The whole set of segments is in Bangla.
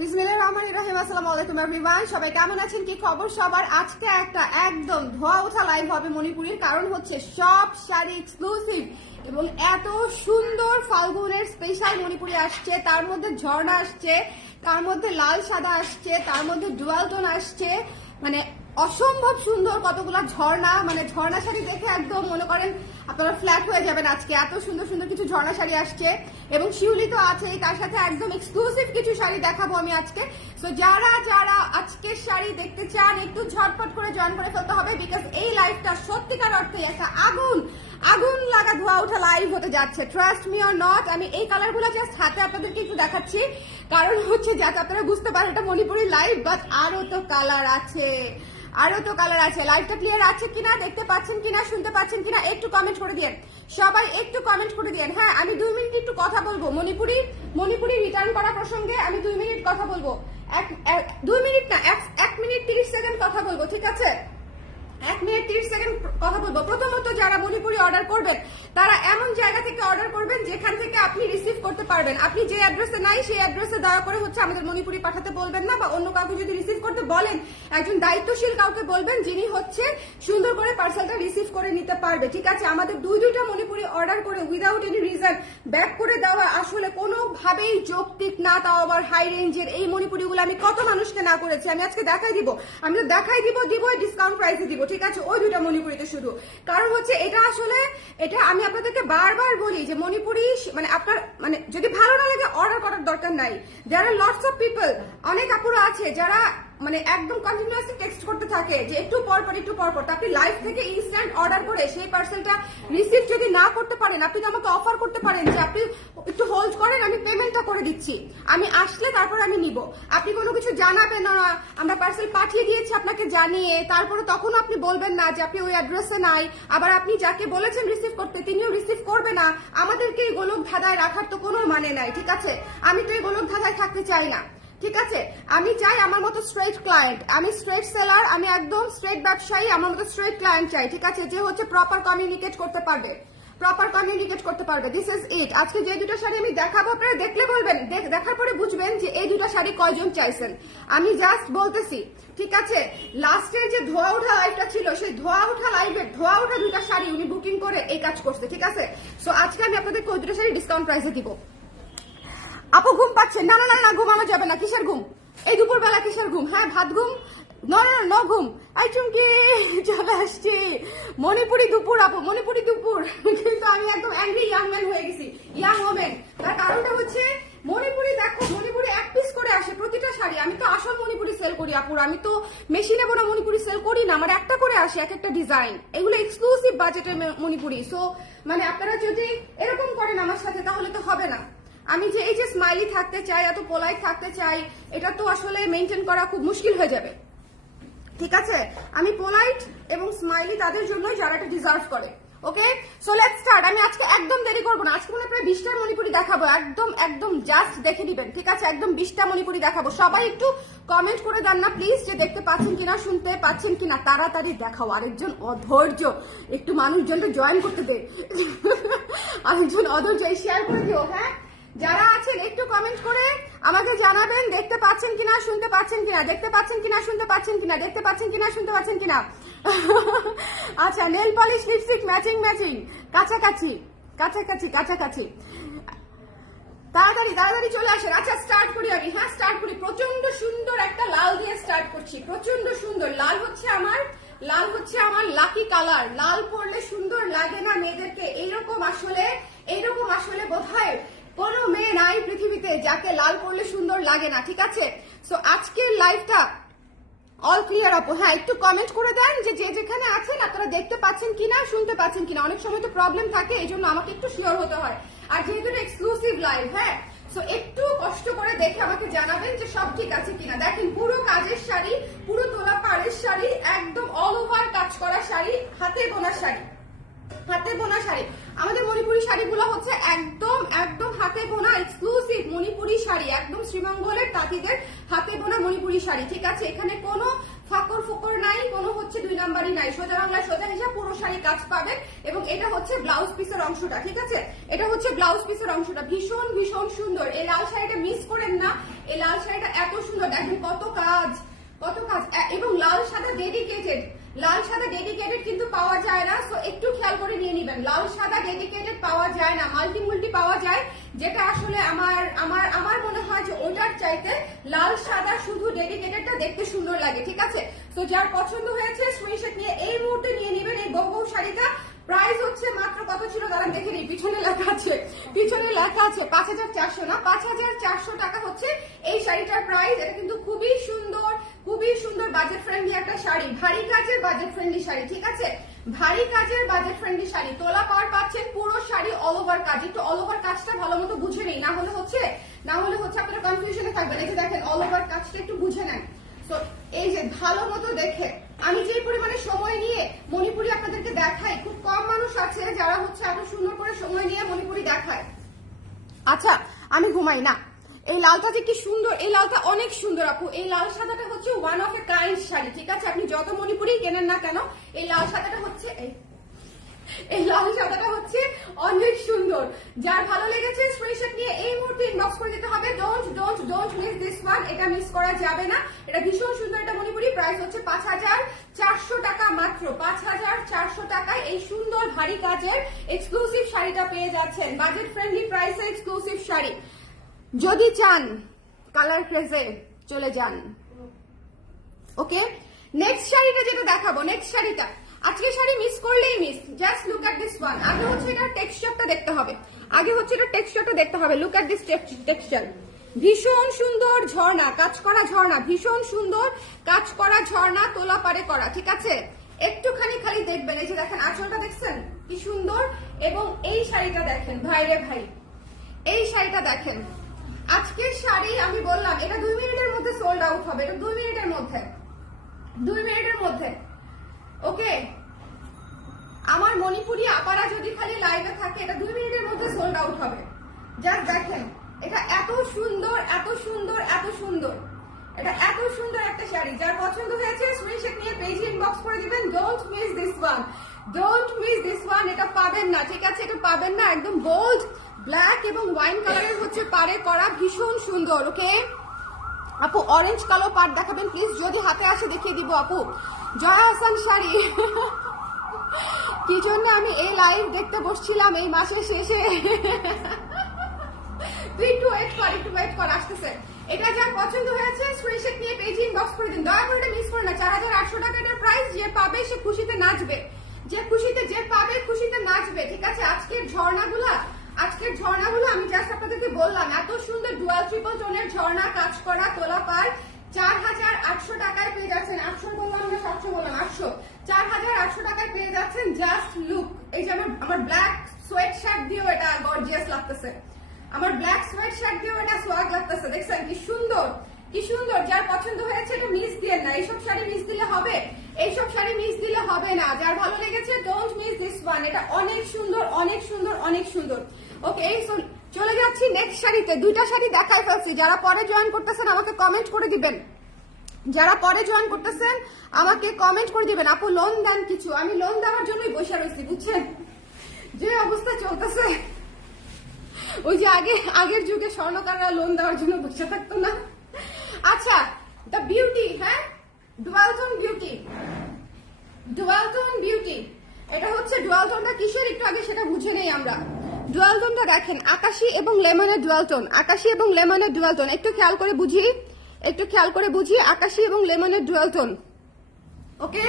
বিসমিল্লাহির রহমানির রহিম। আসসালামু আলাইকুম এভরিওয়ান, সবাই কেমন আছেন? কি খবর সবার? আজকে একটা একদম ধোয়া ওঠা লাইভ হবে মণিপুরের, কারণ হচ্ছে সব শাড়ি এক্সক্লুসিভ এবং এত সুন্দর ফাল্গুনের স্পেশাল মণিপুরি আসছে। তার মধ্যে ঝর্ণা আসছে, তার মধ্যে লাল সাদা আসছে, তার মধ্যে ডুয়াল টোন আসছে, মানে অসম্ভব সুন্দর কতগুলা ঝর্ণা। মানে ঝর্ণা শাড়ি দেখে একদম মনে করেন আপনারা ফ্ল্যাট হয়ে যাবেন। আজকে এত সুন্দর সুন্দর কিছু ঝর্ণা শাড়ি আসছে এবং শিউলি তো আছেই, তার সাথে একদম এক্সক্লুসিভ কিছু শাড়ি দেখাবো আমি আজকে। সো যারা যারা আজকের শাড়ি দেখতে চান একটু ঝটপট করে জয়েন করে ফেলতে হবে, বিকজ এই লাইভটা সত্যিকার অর্থে একটা আগুন আগুন লাগা ধোয়া ওঠা লাইভ হতে যাচ্ছে। ট্রাস্ট মি অর নট, আমি এই কালারগুলো জাস্ট হাতে আপনাদেরকে একটু দেখাচ্ছি, কারণ হচ্ছে যাতে আপনারা বুঝতে পারেন এটা মণিপুরি লাইভ, বাট আরো তো কালার আছে, আরো তো কালার আছে। লাইভটা ক্লিয়ার আছে কিনা, দেখতে পাচ্ছেন কিনা, শুনতে পাচ্ছেন কিনা একটু কমেন্ট করে দিন, সবাই একটু কমেন্ট করে দিন। হ্যাঁ, আমি 2 মিনিট একটু কথা বলবো মণিপুরি রিটার্ন করা প্রসঙ্গে। আমি 2 মিনিট কথা বলবো, 2 মিনিট না, 1 মিনিট 30 সেকেন্ড কথা বলবো, ঠিক আছে? 1 মিনিট 30 সেকেন্ড কথা বলবো। প্রথমত যারা মণিপুরি অর্ডার করবেন তারা এমন জায়গা থেকে অর্ডার করবেন যেখান থেকে আপনি রিসিভ করতে পারবেন। আপনি যে অ্যাড্রেসে নাই সেই অ্যাড্রেসে দয়া করে হচ্ছে আমাদের মণিপুরি পাঠাতে বলবেন না, বা অন্য কাউকে যদি রিসিভ করতে বলেন একজন দায়িত্বশীল কাউকে বলবেন যিনি হচ্ছে সুন্দর করে পার্সেলটা রিসিভ করে নিতে পারবে, ঠিক আছে? আমাদের দুইটা মণিপুরি অর্ডার করে উইদাউট এনি রিজন ব্যাক করে দেওয়া আসলে কোনোভাবেই যৌক্তিক না, তাও আবার হাই রেঞ্জের এই মণিপুরিগুলো আমি কত মানুষকে না করেছি। আমি আজকে দেখাই দিব, আমি তো দেখাই দিব ডিসকাউন্ট প্রাইসে দিব, ঠিক আছে? ওই দুইটা মণিপুরিতে শুধু, কারণ হচ্ছে এটা আসলে এটা আমি আপনাদেরকে বারবার বলি যে মণিপুরি মানে আপনার মানে যদি ভালো না লাগে অর্ডার করার দরকার নাই। দেয়ার আর লটস অফ পিপল, অনেক আপুরা আছে যারা মানে একদম কন্টিনিউয়াসলি টেক্সট করতে থাকে যে একটু পর পর আপনি লাইভ থেকে ইনস্ট্যান্ট অর্ডার করে সেই পার্সেলটা রিসিভ যদি না করতে পারেন, আপনি তো আমাকে অফার করতে পারেন যে আপনি একটু হোল্ড করেন, আমি পেমেন্টটা করে দিচ্ছি, আমি আসলে তারপর আমি নিব। আপনি কোনো কিছু জানাবেন না, আমরা পার্সেল পাঠিয়ে দিয়েছি আপনাকে জানিয়ে, তারপরে তখন আপনি বলবেন না যে আপনি ওই অ্যাড্রেসে নাই, আবার আপনি যাকে বলেছেন রিসিভ করতে তিনিও রিসিভ করবে না। আমাদেরকে এই গোলক ধাঁধায় রাখার তো কোনো মানে নাই, ঠিক আছে? আমি তো এই গোলক ধাঁধায় থাকতে চাই না, ঠিক আছে? আমি চাই আমার মতো স্ট্রেট ক্লায়েন্ট, আমি স্ট্রেট সেলার, আমি একদম স্ট্রেট ব্যবসায়ী, আমার মতো স্ট্রেট ক্লায়েন্ট চাই, ঠিক আছে? যে হচ্ছে প্রপার কমিউনিকেট করতে পারবে, দিস ইজ ইট। আজকে যে দুটো শাড়ি আমি দেখাবো আপনারা দেখলে বলবেন, দেখার পরে বুঝবেন যে এই দুটো শাড়ি কয়জন চাইছেন। আমি জাস্ট বলতেছি, ঠিক আছে? লাস্টের যে ধোয়া ওঠা লাইভটা ছিল সেই ধোয়া ওঠা লাইভের ধোয়া ওঠা দুটা শাড়ি উনি বুকিং করে এই কাজ করছে, ঠিক আছে? সো আজকে আমি আপনাদেরকে ওই দুটো শাড়ি ডিসকাউন্ট প্রাইসে দিব। আপু ঘুম পাচ্ছেন? না না না না, ঘুমানো যাবে না। কিসের ঘুম? এই দুপুর বেলা কিসের ঘুম? হ্যাঁ, ভাত ঘুম? ন ঘুম। এই চুমকি চলে আসছি। মণিপুরি দুপুর আপু, মণিপুরি দুপুর। কিন্তু আমি একদম অ্যাংরি ইয়াং ম্যান হয়ে গেছি, ইয়াং ওমেন। তার কারণটা হচ্ছে মণিপুরি, দেখো মণিপুরি 1 পিস করে আসে প্রতিটা শাড়ি। আমি তো আসল মণিপুরি সেল করি আপুর, আমি তো মেশিনে বোনা মণিপুরি সেল করি না, আমার একটা করে আসে এক একটা ডিজাইন। এগুলো এক্সক্লুসিভ বাজেটের মণিপুরি। সো মানে আপনারা যদি এরকম করেন আমার সাথে তাহলে তো হবে না। আমি যে এই যে স্মাইলি থাকতে চাই, এত পোলাইট থাকতে চাই, এটা তো আসলে মেনটেন করা খুব মুশকিল হয়ে যাবে, ঠিক আছে? আমি পোলাইট এবং স্মাইলি তাদের জন্যই যারা এটা ডিজার্ভ করে। ওকে, সো লেটস স্টার্ট। আমি আজকে একদম দেরি করবো না, আজকে মনে প্রায় 20টা মণিপুরি দেখাবো, একদম জাস্ট দেখে দিবেন, ঠিক আছে? একদম 20টা মণিপুরি দেখাবো। সবাই একটু কমেন্ট করে দেন না প্লিজ, যে দেখতে পাচ্ছেন কিনা, শুনতে পাচ্ছেন কিনা। তাড়াতাড়ি দেখাও, আরেকজন অধৈর্য, একটু মানুষজনকে জয়েন করতে দে। আরেকজন অধৈর্য, শেয়ার করে দিও। হ্যাঁ, যারা আছেন একটু কমেন্ট করে আমাকে জানাবেন দেখতে পাচ্ছেন কিনা, শুনতে পাচ্ছেন কিনা, দেখতে পাচ্ছেন কিনা, শুনতে পাচ্ছেন কিনা, দেখতে পাচ্ছেন কিনা, শুনতে পাচ্ছেন কিনা। আচ্ছা, নেল পলিশ লিপস্টিক ম্যাচিং কাছাকাছি। তাড়াতাড়ি চলে আসেন। আচ্ছা, স্টার্ট করি আমি। হ্যাঁ, স্টার্ট করি। প্রচন্ড সুন্দর একটা লাল দিয়ে স্টার্ট করছি, প্রচন্ড সুন্দর লাল হচ্ছে আমার লাকি কালার। লাল পরলে সুন্দর লাগে না মেয়েদেরকে? এইরকম আসলে বোধহয় কোনো মেয়ে নাই পৃথিবীতে যাকে লাল পরলে সুন্দর লাগে না, ঠিক আছে? সো আজকের লাইভটা অল ক্লিয়ার আপু। হ্যাঁ, একটু কমেন্ট করে দেন যে যেখানে আছেন আপনারা দেখতে পাচ্ছেন কিনা, শুনতে পাচ্ছেন কিনা। অনেক সময় তো প্রবলেম থাকে, এই জন্য আমাকে একটু শিওর হতে হয়। আর যেহেতু এক্সক্লুসিভ লাইভ, হ্যাঁ, সো একটু কষ্ট করে দেখে আমাকে জানাবেন যে সব ঠিক আছে কিনা। দেখেন, পুরো কাজের শাড়ি, পুরো তোলা পাড়ের শাড়ি, একদম অল ওভার কাজ করা শাড়ি, হাতে বোনা শাড়ি। আমাদের মণিপুরি শাড়িগুলো হচ্ছে একদম হাতে বোনা এক্সক্লুসিভ মণিপুরি শাড়ি, একদম শ্রীমঙ্গলের তাঁতিদের হাতে বোনা মণিপুরি শাড়ি, ঠিক আছে? এখানে কোনো ফাঁকর নাই, কোনো হচ্ছে 2 নাম্বারই নাই, সোজা বাংলা সোজা হিসাব পুরো শাড়ি কাজ পাবেন। এবং এটা হচ্ছে ব্লাউজ পিসের অংশটা, ঠিক আছে? এটা হচ্ছে ব্লাউজ পিসের অংশটা, ভীষণ সুন্দর। এই লাল শাড়িটা মিস করেন না, এই লাল শাড়িটা এত সুন্দর, দেখেন কত কাজ এবং লাল সাদা ডেডিকেটেড, লাল সাদা ডেডিকেটেড কিন্তু পাওয়া যায় না, সো একটু খেয়াল করে নিয়ে নিবেন। লাল সাদা ডেডিকেটেড পাওয়া যায় না, মাল্টি পাওয়া যায়, যেটা আসলে আমার মনে হয় যে ওটার চাইতে লাল সাদা শুধু ডেডিকেটেডটা দেখতে সুন্দর লাগে, ঠিক আছে? তো যার পছন্দ হয়েছে স্ক্রিনশট নিয়ে এই মুহূর্তে নিয়ে নেবেন এই বউ শাড়িটা। প্রাইস হচ্ছে মাত্র কত ছিল দাঁড়ান দেখে নিই, পিছনে লেখা আছে 5400 না, 5400 টাকা হচ্ছে এই শাড়িটার প্রাইস। এটা কিন্তু খুবই সুন্দর বাজেট ফ্রেন্ডলি একটা শাড়ি, ভারী কাজের বাজেট ফ্রেন্ডলি শাড়ি, ঠিক আছে? ভারী কাজের বাজেট ফ্রেন্ডলি শাড়ি, তোলা পার পাচ্ছেন পুরো শাড়ি অল ওভার কাজ। একটু অল ওভার কাজটা ভালো মতো বুঝে নেই, না হলে হচ্ছে আপনারা কনফিউশনে থাকবেন। এই যে দেখেন অল ওভার কাজটা একটু বুঝে নেন। তো এই যে ভালো মতো দেখে, আমি যে পরিমাণে সময় নিয়ে মণিপুরি আপনাদেরকে দেখাই, খুব কম মানুষ আছে যারা হচ্ছে এত সুন্দর করে সময় নিয়ে মণিপুরি দেখায়। আচ্ছা আমি ঘুমাই না, এই লালটা যে কি সুন্দর, এই লালটা অনেক সুন্দর আপু। এই লাল সাদাটা হচ্ছে one of a kind sari, ঠিক আছে? আপনি যত মণিপুরি কেনেন না কেন, এই লাল সাদাটা হচ্ছে অনেক সুন্দর। যার ভালো লেগেছে স্ক্রিনশট নিয়ে এই মুহূর্তে ইনবক্স করে দিতে হবে। ডোন্ট মিস দিস ওয়ান, এটা মিস করা যাবে না। এটা ভীষণ সুন্দর একটা মণিপুরি, প্রাইস হচ্ছে 5400 টাকা, মাত্র 5400 টাকায় এই সুন্দর ভারী কাজের এক্সক্লুসিভ শাড়িটা পেয়ে যাচ্ছেন। বাজেট ফ্রেন্ডলি প্রাইসে এক্সক্লুসিভ শাড়ি। যদি চান কালার ক্রেজে চলে যান। ওকে, নেক্সট শাড়িটা যেটা দেখাবো, নেক্সট শাড়িটা আজকে শাড়ি মিস করলেই miss. Just look at this one. আগে হচ্ছে এটা টেক্সচারটা দেখতে হবে, লুক এট দিস টেক্সচার। ভীষণ সুন্দর ঝর্ণা, কাজ করা ঝর্ণা, ভীষণ সুন্দর কাজ করা ঝর্ণা, তোলা পারে করা, ঠিক আছে? একটুখানি খালি দেখবেন, এই যে দেখেন আঁচলটা দেখছেন কি সুন্দর, এবং এই শাড়িটা দেখেন ভাই রে ভাই, এই শাড়িটা দেখেন। আজকের শাড়ি আমি বললাম এটা 2 মিনিটের মধ্যে সোল্ড আউট হবে, এটা 2 মিনিটের মধ্যে। ওকে, আমার মণিপুরি আপারা যদি খালি লাইভে থাকে, এটা 2 মিনিটের মধ্যে সোল্ড আউট হবে। জাস্ট দেখেন, এটা এত সুন্দর, এটা এত সুন্দর একটা শাড়ি। যার পছন্দ হয়েছে স্ক্রিনশট নিয়ে পেজে ইনবক্স করে দিবেন। ডোন্ট মিস দিস ওয়ান, এটা পাবেন না, ঠিক আছে? এটা পাবেন না। একদম বোল্ড ব্ল্যাক এবং ওয়াইন কালারের হচ্ছে পারে করা, ভীষণ সুন্দর। ওকে আপু, অরেঞ্জ কালার পার দেখাবেন প্লিজ, যদি হাতে আসে দেখিয়ে দিব আপু। জয়া হাসান শাড়ি কি জন্য আমি এই লাইভ দেখতে বসছিলাম এই মাসের শেষে। তুই একটু ওয়েট কর, আসতেছে। এটা যার পছন্দ হয়েছে স্ক্রিনশট নিয়ে পেজে ইনবক্স করে দিন, দয়া করে এটা মিস করে না। 4800 টাকা এটার প্রাইস। যে পাবে সে খুশিতে নাচবে, যে পাবে খুশিতে নাচবে, ঠিক আছে? আজকের ঝর্ণাগুলো আমি জাস্ট আপনাদেরকে বললাম, এত সুন্দর ডুয়াল ট্রিপল টোনের ঝর্ণা, কাজ করা, তোলা পার, 4800 টাকায় পেয়ে যাচ্ছেন। 800 বললাম না 700 বললাম, 800, 4800 টাকায় পেয়ে যাচ্ছেন। Just look. এই যে আমার ব্ল্যাক সোয়েট শার্ট দিয়েও এটা গর্জিয়াস লাগতেছে, সোয়াগ লাগতেছে। দেখছেন কি সুন্দর। যার পছন্দ হয়েছে এটা মিস দিয়েন না, এইসব শাড়ি মিস দিলে হবে না। যার ভালো লেগেছে ডোন্ট মিস দিস ওয়ান, এটা অনেক সুন্দর। ওকে, চলে যাচ্ছি নেক্সট শাড়িতে। 2টা শাড়ি দেখাই ফেলছি। যারা পরে জয়েন করতেছেন আমাকে কমেন্ট করে দিবেন, আপু লোন দেন কিছু। আমি লোন দেওয়ার জন্যই বসে রয়েছি, বুঝছেন? যে অবস্থা চলতেছে, ওই যে আগের যুগে স্বর্ণকাররা লোন দেওয়ার জন্য বসে থাকতো না। আচ্ছা, দ্য বিউটি, হ্যাঁ, ডুয়ালটন বিউটি। এটা হচ্ছে ডুয়ালটনটা কিসের, একটু আগে সেটা বুঝে নেই আমরা। ডুয়ালটনটা দেখেন, আকাশি এবং লেমনের ডুয়ালটন। একটু খেয়াল করে বুঝি, আকাশি এবং লেমনের ডুয়ালটন। ওকে,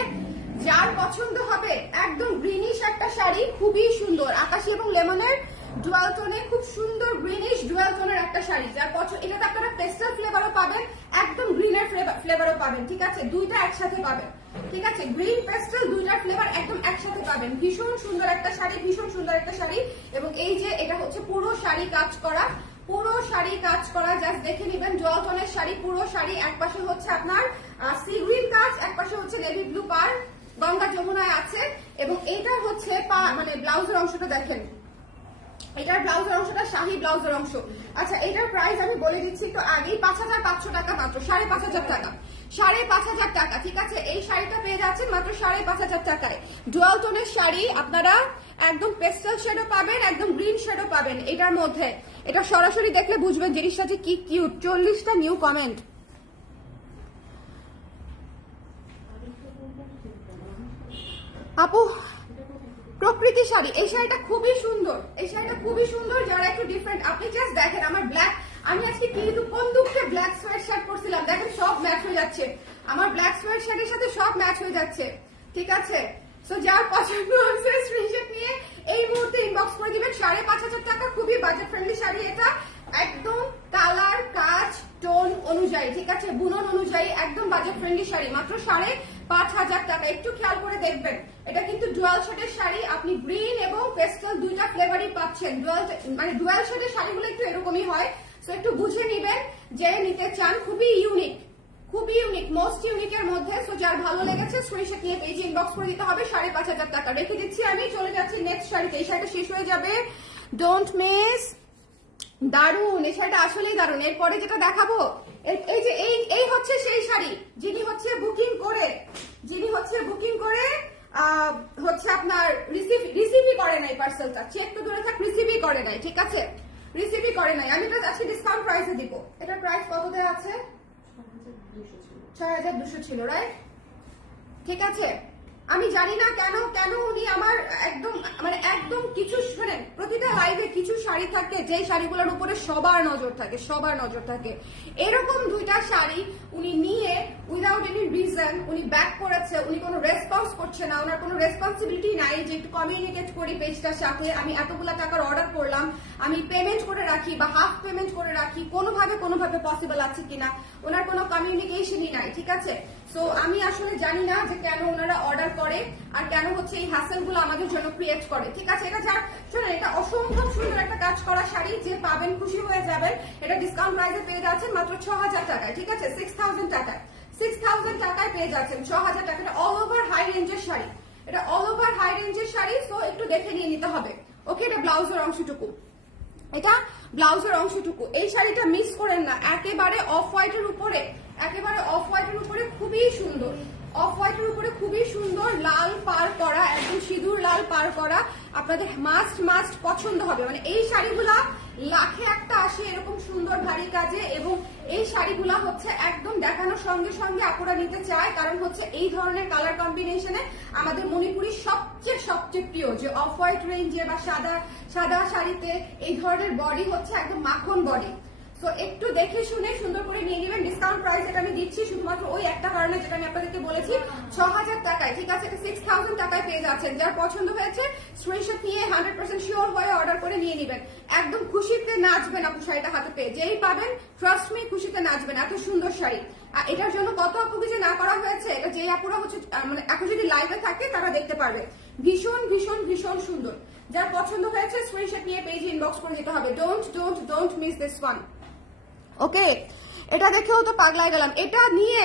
যার পছন্দ হবে একদম গ্রিনিশ একটা শাড়ি, খুবই সুন্দর, আকাশি এবং লেমনের ডুয়ালটনে, খুব সুন্দর গ্রিনিশ ডুয়ালটনের একটা শাড়ি। যার পছন্দ, এটাতে আপনারা পেস্টাল ফ্লেভারও পাবেন, একদম গ্রিনের ফ্লেভারও পাবেন, ঠিক আছে? দুইটা একসাথে পাবেন, ঠিক আছে? গ্রিন পেস্টাল দুইটার ফ্লেভার একদম একসাথে পাবেন। ভীষণ সুন্দর একটা শাড়ি, এবং এই যে এটা হচ্ছে পুরো শাড়ি কাজ করা, জাস্ট দেখে নেবেন। ডুয়ালটনের শাড়ি, পুরো শাড়ি, এক পাশে হচ্ছে আপনার সি গ্রিন কাজ, এক পাশে হচ্ছে নেভি ব্লু পার, গঙ্গা যমুনায় আছে। এবং এইটা হচ্ছে মানে ব্লাউজের অংশটা দেখেন, এটার ব্লাউজের অংশটা শাহী ব্লাউজের অংশ। আচ্ছা, এটার প্রাইস আমি বলে দিচ্ছি একটু আগেই, 5500 টাকা মাত্র, 5500 টাকা, 5500 টাকা। ঠিক আছে, এই শাড়িটা পেয়ে যাচ্ছেন মাত্র 5500 টাকায়। ডুয়াল টোনের শাড়ি, আপনারা একদম পেস্টেল শেডও পাবেন, একদম গ্রিন শেডও পাবেন এটার মধ্যে। এটা সরাসরি দেখলে বুঝবেন জিনিসটা যে কি কিউট। 40টা new comment. আপু প্রকৃতি শাড়ি, এই শাড়িটা খুবই সুন্দর, এই শাড়িটা খুবই সুন্দর। যারা একটু ডিফারেন্ট, আপনি জাস্ট দেখেন আমার ব্ল্যাক, আমি আজকে কিন্তু কোন দুঃখে ব্ল্যাক সোয়েট শার্ট পরছিলাম, দেখেন সব ম্যাচ হয়ে যাচ্ছে, আমার ব্ল্যাক সোয়েট শার্টের সাথে সব ম্যাচ হয়ে যাচ্ছে। ঠিক আছে, সো যার পছন্দ হচ্ছে স্ক্রিনশট নিয়ে এই মুহূর্তে ইনবক্স করে দিবেন। 5500 টাকা, খুবই বাজেট ফ্রেন্ডলি শাড়ি এটা, একদম কালার কাজ টোন অনুযায়ী, ঠিক আছে, বুনন অনুযায়ী একদম বাজেট ফ্রেন্ডলি শাড়ি, মাত্র 5500 টাকা। একটু খেয়াল করে দেখবেন, এটা কিন্তু ডুয়াল শেডের শাড়ি, আপনি গ্রিন এবং পেস্টেল দুইটা ফ্লেভারই পাচ্ছেন। ডুয়াল শেডের শাড়িগুলো একটু এরকমই হয়, সো একটু বুঝে নিবেন যে নিতে চান। খুবই ইউনিক, খুবই ইউনিক, মোস্ট ইউনিক এর মধ্যে। সো যার ভালো লেগেছে স্ক্রিনশট নিয়ে পেজে ইনবক্স করে দিতে হবে। 5500 টাকা রেখে দিচ্ছি আমি, চলে যাচ্ছি নেক্সট শাড়িতে। এই শাড়িটা শেষ হয়ে যাবে, ডোন্ট মিস। দারুন, এই শাড়িটা আসলেই দারুন। এরপরে যেটা দেখাবো, এই যে এই হচ্ছে সেই শাড়ি যিনি হচ্ছে বুকিং করে হচ্ছে আপনার রিসিভই করে নাই পার্সেলটা, চেক তো দূরে থাক, রিসিভই করে নাই। ঠিক আছে, রিসিভই করে নাই। আমি এটা আজকে ডিসকাউন্ট প্রাইসে দিব। এটার প্রাইস কত দেওয়া আছে? 6200 ছিল, রাইট? ঠিক আছে, আমি জানি না কেন উনি আমার একদম কিছু শুনেন, প্রতিটা লাইভে কিছু শাড়ি থাকে যে শাড়িগুলোর উপরে সবার নজর থাকে। এরকম দুইটা শাড়ি উনি নিয়ে উইদাউট এনি রিজন উনি ব্যাক করেছে, উনি কোনো রেসপন্স করছে না, ওনার কোনো রেসপন্সিবিলিটি নাই যে একটু কমিউনিকেট করি পেজটার সাথে, আমি এতগুলা টাকার অর্ডার করলাম, আমি পেমেন্ট করে রাখি বা হাফ পেমেন্ট করে রাখি, কোনোভাবে পসিবল আছে কিনা, ওনার কোনো কমিউনিকেশনই নাই। ঠিক আছে, সো আমি আসলে জানি না যে কেন ওনারা অর্ডার করে আর কেন হচ্ছে এই হ্যাসেল গুলো আমাদের জন্য ক্রিয়েট করে। ঠিক আছে, এটা যার শোনেন, এটা অসম্ভব সুন্দর একটা কাজ করা শাড়ি, যে পাবেন খুশি হয়ে যাবেন। এটা ডিসকাউন্ট প্রাইসে পেয়ে যাচ্ছেন মাত্র 6000 টাকায়। ঠিক আছে, 6000 টাকায়, 6000 টাকায় পেয়ে যাচ্ছেন 6000 টাকা। এটা অল ওভার হাই রেঞ্জের শাড়ি, এটা অল ওভার হাই রেঞ্জের শাড়ি। সো একটু দেখে নিয়ে নিতে হবে। ওকে, এটা ব্লাউজের অংশটুকু, এটা ব্লাউজের অংশটুকু। এই শাড়িটা মিস করেন না, একেবারে অফ হোয়াইটের উপরে, খুবই সুন্দর, অফ হোয়াইটের উপরে খুবই সুন্দর, লাল পার করা, একদম সিঁদুর লাল পার করা, আপনাদের মাস্ট পছন্দ হবে। মানে এই শাড়িগুলা লাখে একটা আসে এরকম সুন্দর ভারী কাজে, এবং এই শাড়িগুলা হচ্ছে একদম দেখানোর সঙ্গে সঙ্গে আপুরা নিতে চায়, কারণ হচ্ছে এই ধরনের কালার কম্বিনেশনে আমাদের মণিপুরি সবচেয়ে প্রিয়, যে অফ হোয়াইট রেঞ্জে বা সাদা শাড়িতে এই ধরনের বডি হচ্ছে একদম মাখন বডি। সো একটু দেখে শুনে সুন্দর করে নিয়ে নেবেন। ডিসকাউন্ট প্রাইস এটা আমি দিচ্ছি শুধুমাত্র ওই একটা কারণে, যেটা আমি আপনাদেরকে বলেছি, 6000 টাকায়। ঠিক আছে, এটা 6000 টাকায় পেয়ে যাচ্ছেন। যার পছন্দ হয়েছে স্ক্রিনশট নিয়ে 100% শিওর হয়ে অর্ডার করে নিয়ে নেবেন। একদম খুশিতে নাচবেন আপু শাড়িটা হাতে পেয়ে, যেই পাবেন ট্রাস্ট মি খুশিতে নাচবেন, এত সুন্দর শাড়ি। আর এটার জন্য কত আপুকে যে না করা হয়েছে, এটা যেই আপুরা হচ্ছে এখন যদি লাইভে থাকে তারা দেখতে পারবে, ভীষণ সুন্দর। যার পছন্দ হয়েছে স্ক্রিনশট নিয়ে পেজে ইনবক্স করে দিতে হবে। Don't miss this one. Okay, এটা দেখেও তো পাগলায় গেলাম, এটা নিয়ে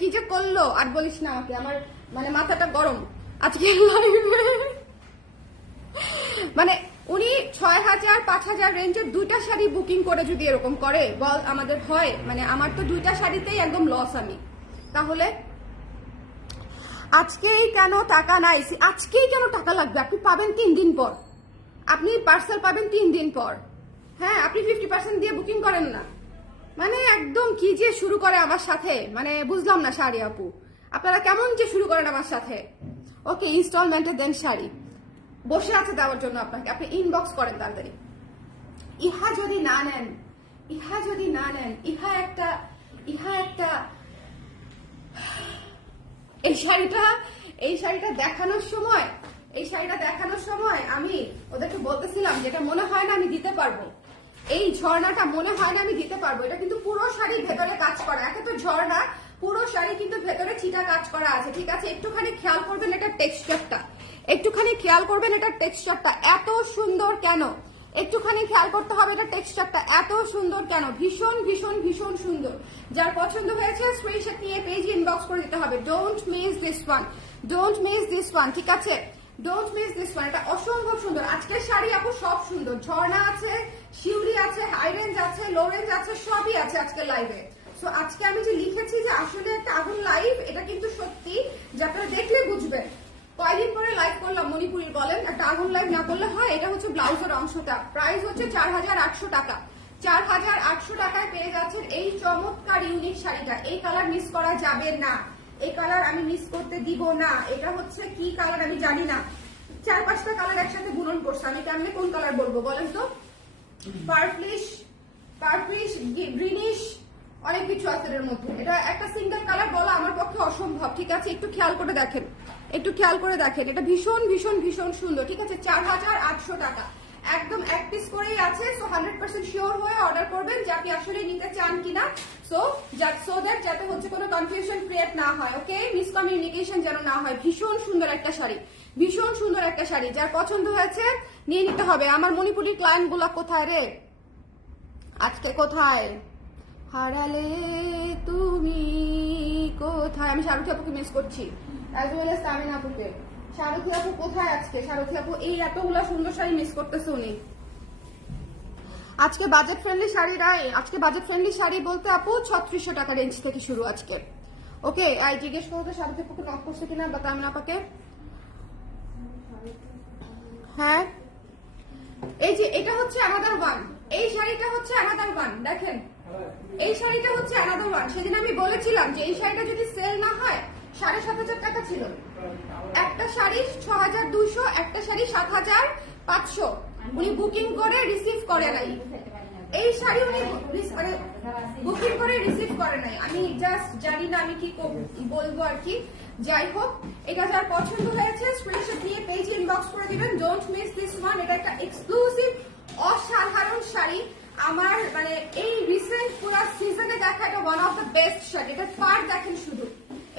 কি যে করলো আর বলিস না আমাকে, আমার মাথাটা গরম আজকে উনি 6000 5000 রেঞ্জের দুইটা শাড়ি বুকিং করে যদি এরকম করে বল আমাদের হয়, আমার তো দুইটা শাড়িতেই একদম লস। আমি তাহলে আজকেই কেন টাকা নাই, আজকেই কেন টাকা লাগবে? আপনি পাবেন 3 দিন পর, আপনি পার্সেল পাবেন 3 দিন পর। হ্যাঁ, আপনি 50% দিয়ে বুকিং করেন না, একদম কি যে শুরু করে আমার সাথে, বুঝলাম না শাড়ি আপু, আপনারা কেমন যে শুরু করেন আমার সাথে। ওকে, ইনস্টলমেন্টে দেন শাড়ি, বসে আছে দেওয়ার জন্য আপনাকে, আপনি ইনবক্স করেন তাড়াতাড়ি। ইহা যদি না নেন, ইহা একটা এই শাড়িটা দেখানোর সময় আমি ওদেরকে বলতেছিলাম যেটা মনে হয় না আমি দিতে পারবো, এই ঝর্ণাটা মনে হয় না আমি দিতে পারবো। এটা কিন্তু পুরো শাড়ির ভেতরে কাজ করা, একে তো ঝর্ণা, পুরো শাড়ি কিন্তু ভেতরে ছিটা কাজ করা আছে। ঠিক আছে, একটুখানি খেয়াল করবেন এটার টেক্সচারটা, এত সুন্দর কেন, একটুখানি খেয়াল করতে হবে এটা টেক্সচারটা এত সুন্দর কেন, ভীষণ সুন্দর। যার পছন্দ হয়েছে স্ক্রিনশট নিয়ে পেজে ইনবক্স করে দিতে হবে। Don't miss this one. ঠিক আছে, ডোন্ট মিস দিস ওয়ান। এটা অসম্ভব সুন্দর। আজকের শাড়ি আপু সব সুন্দর, ঝর্ণা আছে, শিউলি আছে, হাই রেঞ্জ আছে, লো রেঞ্জ আছে, সবই আছে আজকের লাইভে। সো আজকে আমি যে লিখেছি যে আসলে একটা আগুন লাইভ, এটা কিন্তু সত্যি, যে আপনারা দেখলে বুঝবেন। কয়দিন পরে লাইভ করলাম মণিপুরি, বলেন একটা আগুন লাইভ না করলে হয়? এটা হচ্ছে ব্লাউজের অংশটা, প্রাইস হচ্ছে 4800 টাকা। 4800 টাকায় পেয়ে যাচ্ছেন এই চমৎকার ইউনিক শাড়িটা। এই কালার মিস করা যাবে না, এই কালার আমি মিস করতে দিব না। এটা হচ্ছে কি কালার আমি জানি না, 4-5টা কালার একসাথে বুনন করছে, আমি কেমনে কোন কালার বলবো বলেন তো? পার্পলিশ, গ্রিনিশ, অনেক কিছু আছে এর মধ্যে। এটা একটা সিঙ্গেল কালার বলা আমার পক্ষে অসম্ভব, ঠিক আছে? একটু খেয়াল করে দেখেন, একটু খেয়াল করে দেখেন। এটা ভীষণ ভীষণ ভীষণ সুন্দর, ঠিক আছে? 4800 টাকা, একদম এক পিস করেই আছে। সো 100% শিওর হয়ে অর্ডার করবেন যে আপনি আসলে নিতে চান কিনা। সো দ্যাট যাতে হচ্ছে কোনো কনফিউশন ক্রিয়েট না হয়, ওকে? মিসকমিউনিকেশন যেন না হয়। ভীষণ সুন্দর একটা শাড়ি, ভীষণ সুন্দর একটা শাড়ি। যার পছন্দ হয়েছে নিয়ে নিতে হবে। আমার মণিপুরি ক্লায়েন্ট গুলা কোথায় রে আজকে, কোথায় হারালে তুমি, কোথায়? আমি শাহরুখী আপুকে মিস করছি, অ্যাজ ওয়েল এজ তামিন আপুকে। শাহরুখী আপু কোথায় আজকে? শাহরুখী আপু এই এতগুলা সুন্দর শাড়ি মিস করতেছে উনি। আজকে বাজেট ফ্রেন্ডলি শাড়ি নাই, আজকে বাজেট ফ্রেন্ডলি শাড়ি বলতে আপু 3600 টাকা রেঞ্জ থেকে শুরু আজকে, ওকে? আই জিজ্ঞেস করতে শাহরুখী আপুকে নক করছে কিনা বা তামিন আপাকে। হ্যাঁ, এই যে এটা হচ্ছে অ্যানাদার ওয়ান, এই শাড়িটা হচ্ছে অ্যানাদার ওয়ান, দেখেন এই শাড়িটা হচ্ছে অ্যানাদার ওয়ান। সেদিন আমি বলেছিলাম যে এই শাড়িটা যদি সেল না হয় 7500 টাকা ছিল। একটা শাড়ি 6200, একটা শাড়ি 7500। উনি বুকিং করে রিসিভ করে নাই, এই শাড়ি উনি মানে বুকিং করে রিসিভ করে নাই। আমি জাস্ট জানি না আমি কি বলবো আর কি। যাই হোক, এটা যার পছন্দ হয়েছে স্ক্রিনশট নিয়ে পেজে ইনবক্স করে দিবেন। Don't miss this one. এটা একটা এক্সক্লুসিভ অসাধারণ শাড়ি। আমার মানে এই রিসেন্ট পুরো সিজনে দেখা এটা one of the best sari. এটার পার দেখেন, শুধু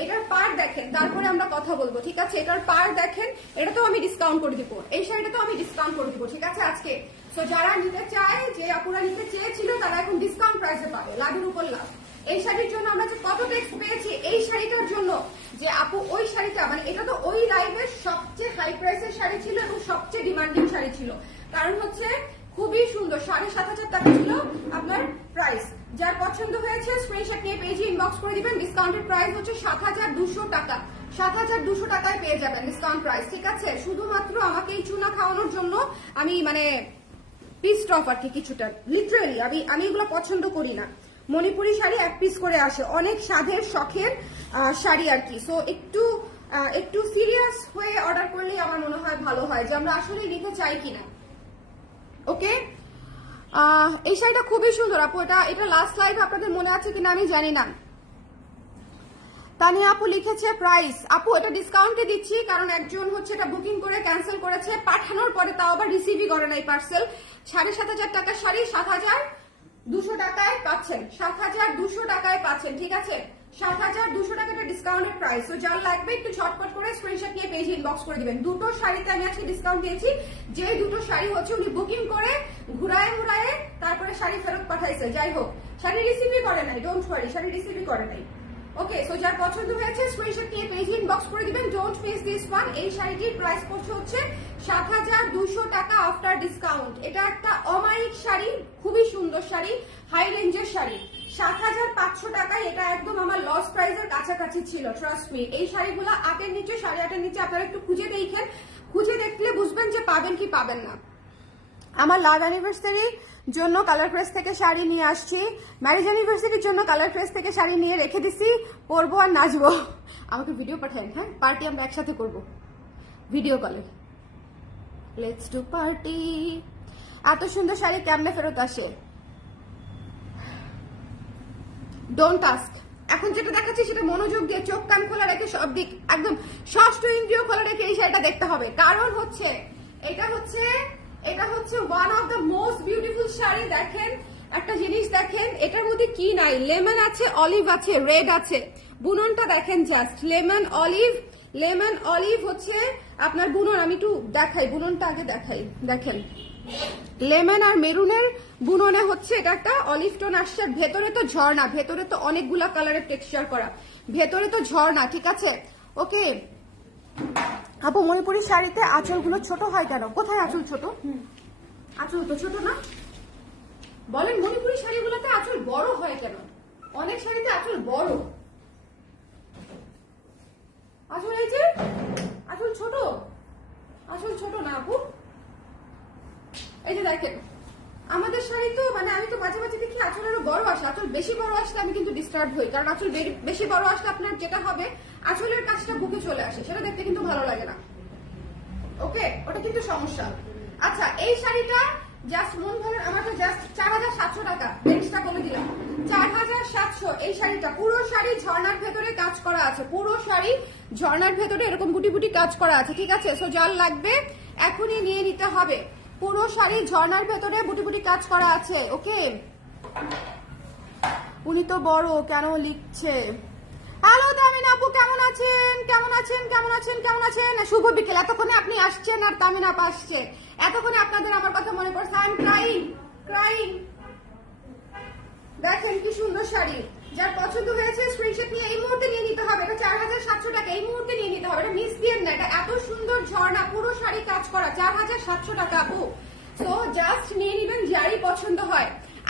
এটার পার দেখেন, তারপরে আমরা কথা বলবো, ঠিক আছে? এটার পার দেখেন, এটা তো আমি ডিসকাউন্ট করে দিব, এই শাড়িটা তো আমি ডিসকাউন্ট করে দিব, ঠিক আছে আজকে। তো যারা নিতে চায়, যে আপুরা নিতে চেয়েছিল, তারা এখন ডিসকাউন্ট প্রাইসে পাবে, লাভের উপর লাভ। এই শাড়ির জন্য আমরা যে কত টেক্সট পেয়েছি এই শাড়িটার জন্য, যে আপু ওই শাড়িটা মানে এটা তো ওই লাইভের সবচেয়ে হাই প্রাইসের শাড়ি ছিল এবং সবচেয়ে ডিমান্ডিং শাড়ি ছিল। কারণ হচ্ছে খুবই সুন্দর, 7500 টাকা ছিল আপনার প্রাইস। যার পছন্দ হয়েছে স্ক্রিনশট নিয়ে পেজে ইনবক্স করে দিবেন। ডিসকাউন্টেড প্রাইস হচ্ছে 7200 টাকা, 7200 টাকায় পেয়ে যাবেন ডিসকাউন্ট প্রাইস, ঠিক আছে? শুধুমাত্র আমাকে এই চুনা খাওয়ানোর জন্য আমি মানে পিসড অফ আর কি কিছুটা, লিটারালি আমি এগুলো পছন্দ করি না। মণিপুরি শাড়ি এক পিস করে আসে, অনেক স্বাদের শখের শাড়ি আর কি। সো একটু সিরিয়াস হয়ে অর্ডার করলেই আমার মনে হয় ভালো হয়, যে আমরা আসলে নিতে চাই কিনা, ওকে? এই শাড়িটা খুবই সুন্দর আপু। এটা লাস্ট লাইভ আপনাদের মনে আছে কিনা আমি জানি না। তানিয়া আপু লিখেছে প্রাইস, আপু এটা ডিসকাউন্টে দিচ্ছি, কারণ একজন হচ্ছে এটা বুকিং করে ক্যান্সেল করেছে, পাঠানোর পরে তাও আবার রিসিভই করে নাই পার্সেল। 7500 টাকার শাড়ি 7200 টাকায় পাচ্ছেন, 7200 টাকায় পাচ্ছেন, ঠিক আছে? 7200 টাকাটা ডিসকাউন্টেড প্রাইস। তো যার লাগবে একটু ঝটপট করে স্ক্রিনশট নিয়ে পেজে ইনবক্স করে দিবেন। দুটো শাড়িতে আমি আজকে ডিসকাউন্ট দিয়েছি, যে দুটো শাড়ি হচ্ছে উনি বুকিং করে ঘুরায় তারপরে শাড়ি ফেরত পাঠাইছে। যাই হোক, শাড়ি রিসিভই করে নাই, ডোন্ট ওয়ারি, শাড়ি রিসিভই করে নাই, ওকে? সো যার পছন্দ হয়েছে স্ক্রিনশট নিয়ে পেজে ইনবক্স করে দিবেন। Don't miss this one. এই শাড়িটির প্রাইস পড়ছে হচ্ছে 7200 টাকা আফটার ডিসকাউন্ট। এটা একটা অমায়িক শাড়ি, খুবই সুন্দর শাড়ি, হাই রেঞ্জের শাড়ি। 7500 টাকায় এটা একদম আমার লস প্রাইসের কাছাকাছি ছিল, ট্রাস্ট মি। এই শাড়িগুলো 8 নিচে, 8.5 নিচে আপনারা একটু খুঁজে দেখেন, খুঁজে দেখলে বুঝবেন যে পাবেন কি পাবেন না। আমার লাভ অ্যানিভার্সারির জন্য কালার প্রেস থেকে শাড়ি নিয়ে আসছি, ম্যারেজ অ্যানিভার্সারির জন্য কালার প্রেস থেকে শাড়ি নিয়ে রেখে দিছি, পরবো আর নাচবো। আমাকে ভিডিও পাঠান, হ্যাঁ? পার্টি আমরা একসাথে করব ভিডিও কলে, লেটস ডু পার্টি। এত সুন্দর শাড়ি কেমনে ফেরত আসে? Don't ask. এখন যেটা দেখাচ্ছি সেটা মনোযোগ দিয়ে চোখ কান খোলা রেখে সব দিক একদম ষষ্ঠ ইন্দ্রিয় খোলা রেখে এই শাড়িটা দেখতে হবে। কারণ হচ্ছে এটা হচ্ছে one of the most beautiful sari. দেখেন একটা জিনিস, দেখেন এটার মধ্যে কি নাই, লেমন আছে, অলিভ আছে, রেড আছে, বুননটা দেখেন জাস্ট লেমন অলিভ হচ্ছে আপনার বুনন। আমি একটু দেখাই, বুননটা আগে দেখাই, দেখেন লেমন আর মেরুনের বুননে হচ্ছে এটা একটা অলিভ টোন আসছে। ভেতরে তো ঝর্ণা, ভেতরে তো অনেকগুলা কালারের টেক্সচার করা, ভেতরে তো ঝর্ণা, ঠিক আছে? ওকে, আপু মণিপুরি শাড়িতে আঁচলগুলো ছোট হয় কেন? কোথায় আঁচল ছোট? আঁচল তো ছোট না। বলেন মণিপুরি শাড়িগুলোতে আঁচল বড় হয় কেন? অনেক শাড়িতে আঁচল বড়, আঁচল এই যে আঁচল ছোট, আঁচল ছোট না আপু। এই যে দেখেন আমাদের শাড়ি তো মানে আমি তো মাঝে মাঝে দেখি আঁচল আরো বড় আসে, আঁচল বেশি বড় আসলে আমি কিন্তু ডিস্টার্ব হই, কারণ আঁচল বেশি বড় আসলে আপনার যেটা হবে আঁচলের কাজটা বুকে চলে আসে, সেটা দেখতে কিন্তু ভালো লাগে না। ওকে, ওটা কিন্তু সমস্যা। আচ্ছা এই শাড়িটা জাস্ট মন ভালো, আমাকে জাস্ট 4700 টাকা, রেঞ্জটা বলে দিলাম 4700। এই শাড়িটা পুরো শাড়ি ঝর্ণার ভেতরে কাজ করা আছে, পুরো শাড়ি ঝর্ণার ভেতরে এরকম বুটি বুটি কাজ করা আছে, ঠিক আছে? সো যার লাগবে এখনই নিয়ে নিতে হবে। পুরো শাড়ি ঝর্ণার ভেতরে বুটি বুটি কাজ করা আছে। ওকে, উনি তো বড় কেন লিখছে? হ্যালো তামিনা আপু, কেমন আছেন? কেমন আছেন? কেমন আছেন? কেমন আছেন? শুভ বিকেল। এতক্ষণে আপনি আসছেন আর তামিনা আপা আসছে, এতক্ষণে আপনাদের আমার কথা মনে পড়ছে। I am crying crying. দেখেন কি সুন্দর শাড়ি, যার পছন্দ হয়েছে স্ক্রিনশট নিয়ে এই মুহূর্তে নিয়ে নিতে হবে। এটা 4700 টাকা, এই মুহূর্তে নিয়ে নিতে হবে, এটা মিস দিয়েন না। এটা এত সুন্দর ঝর্ণা, পুরো শাড়ি কাজ করা, 4700 টাকা আপু। সো জাস্ট নিয়ে নিবেন যারই পছন্দ হয়।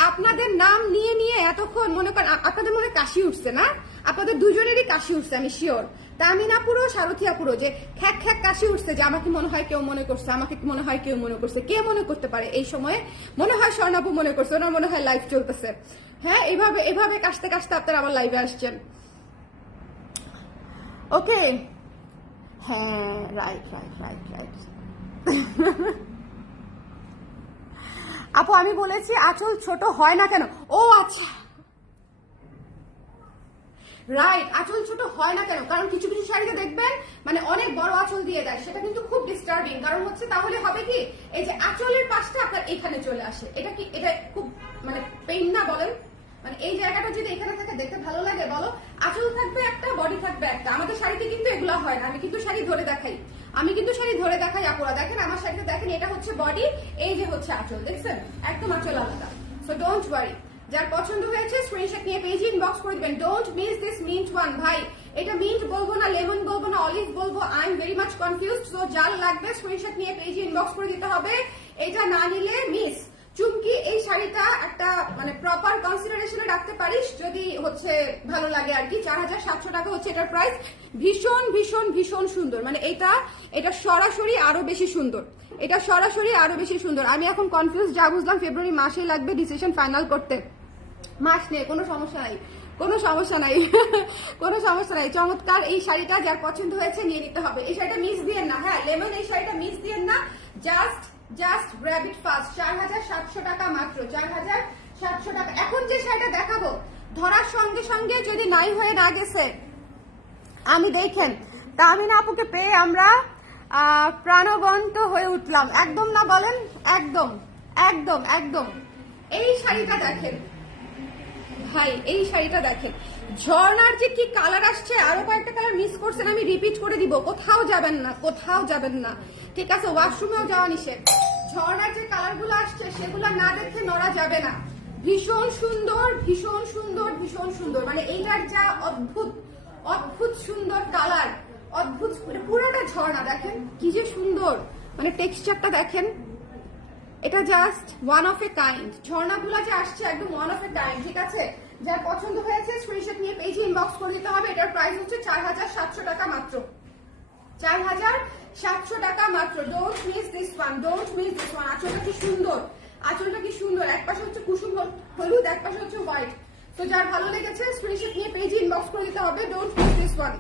আপনাদের নাম নিয়ে নিয়ে এতক্ষণ মনে করেন আপনাদের মনে কাশি উঠছে না? আপনাদের দুজনেরই কাশি উঠছে, আমি শিওর। তামিনা পুরো সারথিয়া পুরো যে খ্যাক খ্যাক কাশি উঠছে, যে আমাকে মনে হয় কেউ মনে করছে, আমাকে মনে হয় কেউ মনে করছে। কে মনে করতে পারে এই সময়ে? মনে হয় স্বর্ণাপু মনে করছে, ওনার মনে হয় লাইভ চলতেছে। হ্যাঁ, এইভাবে এভাবে কাশতে কাশতে আপনারা আমার লাইভে আসছেন। ওকে, হ্যাঁ রাইট রাইট রাইট রাইট। আপু আমি বলেছি আঁচল ছোট হয় না কেন? ও আচ্ছা রাইট, আঁচল ছোট হয় না কেন? কারণ কিছু কিছু শাড়িতে দেখবেন মানে অনেক বড় আঁচল দিয়ে দেয়, সেটা কিন্তু খুব ডিস্টার্বিং। কারণ হচ্ছে তাহলে হবে কি, এই যে আঁচলের পাশটা আপনার এখানে চলে আসে, এটা কি এটা খুব মানে পেইন না বলেন? মানে এই জায়গাটা যদি এখানে থাকে দেখতে ভালো লাগে বলো? আঁচল থাকবে একটা, বডি থাকবে একটা। আমাদের শাড়িতে কিন্তু এগুলো হয় না। আমি কিন্তু শাড়ি ধরে দেখাই, আপুরা দেখেন আমার শাড়িতে, দেখেন এটা হচ্ছে বডি, এই যে হচ্ছে আঁচল, দেখছেন একদম আঁচল আলাদা। সো ডোন্ট ওয়ারি, যার পছন্দ হয়েছে স্ক্রিনশট নিয়ে পেজে ইনবক্স করে দিবেন। Don't miss this mint one. ভাই এটা মিন্ট বলবো না, লেমন বলবো না, অলিভ বলবো, I am very much confused. So যার লাগবে স্ক্রিনশট নিয়ে পেজে ইনবক্স করে দিতে হবে। এটা না নিলে মিস। চুমকি এই শাড়িটা একটা মানে প্রপার কনসিডারেশনে রাখতে পারিস যদি হচ্ছে ভালো লাগে আর কি। 4700 টাকা হচ্ছে এটার প্রাইস। ভীষণ ভীষণ ভীষণ সুন্দর, মানে এটা সরাসরি আরো বেশি সুন্দর, এটা সরাসরি আরো বেশি সুন্দর। আমি এখন কনফিউজ, যা বুঝলাম ফেব্রুয়ারি মাসে লাগবে ডিসিশন ফাইনাল করতে। মাস নেই, কোনো সমস্যা নাই, কোনো সমস্যা নাই, কোনো সমস্যা নাই। চমৎকার এই শাড়িটা, যার পছন্দ হয়েছে নিয়ে নিতে হবে। এই শাড়িটা মিস দিয়েন না, হ্যাঁ লেমন এই শাড়িটা মিস দিয়েন না। Just grab it fast. 4700 টাকা মাত্র, 4700 টাকা। এখন যে শাড়িটা দেখাবো ধরার সঙ্গে সঙ্গে যদি নাই হয়ে না গেছে, আমি দেখেন তামিনা আপুকে পেয়ে আমরা প্রাণবন্ত হয়ে উঠলাম। একদম না বলেন? একদম একদম একদম। এই শাড়িটা দেখেন ভাই, এই শাড়িটা দেখেন, ঝর্ণার যে কি কালার আসছে। আরো কয়েকটা কালার মিস করছেন, আমি রিপিট করে দিব, কোথাও যাবেন না, কোথাও যাবেন না, ঠিক আছে? ওয়াশরুমেও যাওয়া নিষেধ। ঝর্ণার যে কালার গুলো আসছে সেগুলো না দেখে নড়া যাবে না। ভীষণ সুন্দর, ভীষণ সুন্দর, ভীষণ সুন্দর, মানে এইটার যা অদ্ভুত অদ্ভুত সুন্দর কালার, অদ্ভুত পুরোটা ঝর্ণা। দেখেন কি যে সুন্দর, মানে টেক্সচারটা দেখেন, এটা just one of a kind. ঝর্ণাগুলো যে আসছে একদম ওয়ান অফ এ কাইন্ড, ঠিক আছে? যার পছন্দ হয়েছে স্ক্রিনশট নিয়ে পেজে ইনবক্স করে দিতে হবে। এটার প্রাইস হচ্ছে 4700 টাকা মাত্র, 4700 টাকা মাত্র। Don't miss this one, don't miss this one. আঁচলটা কি সুন্দর, আঁচলটা কি সুন্দর, এক পাশে হচ্ছে কুসুম হলুদ, এক পাশে হচ্ছে হোয়াইট। তো যার ভালো লেগেছে স্ক্রিনশট নিয়ে পেজে ইনবক্স করে দিতে হবে। Don't miss this one.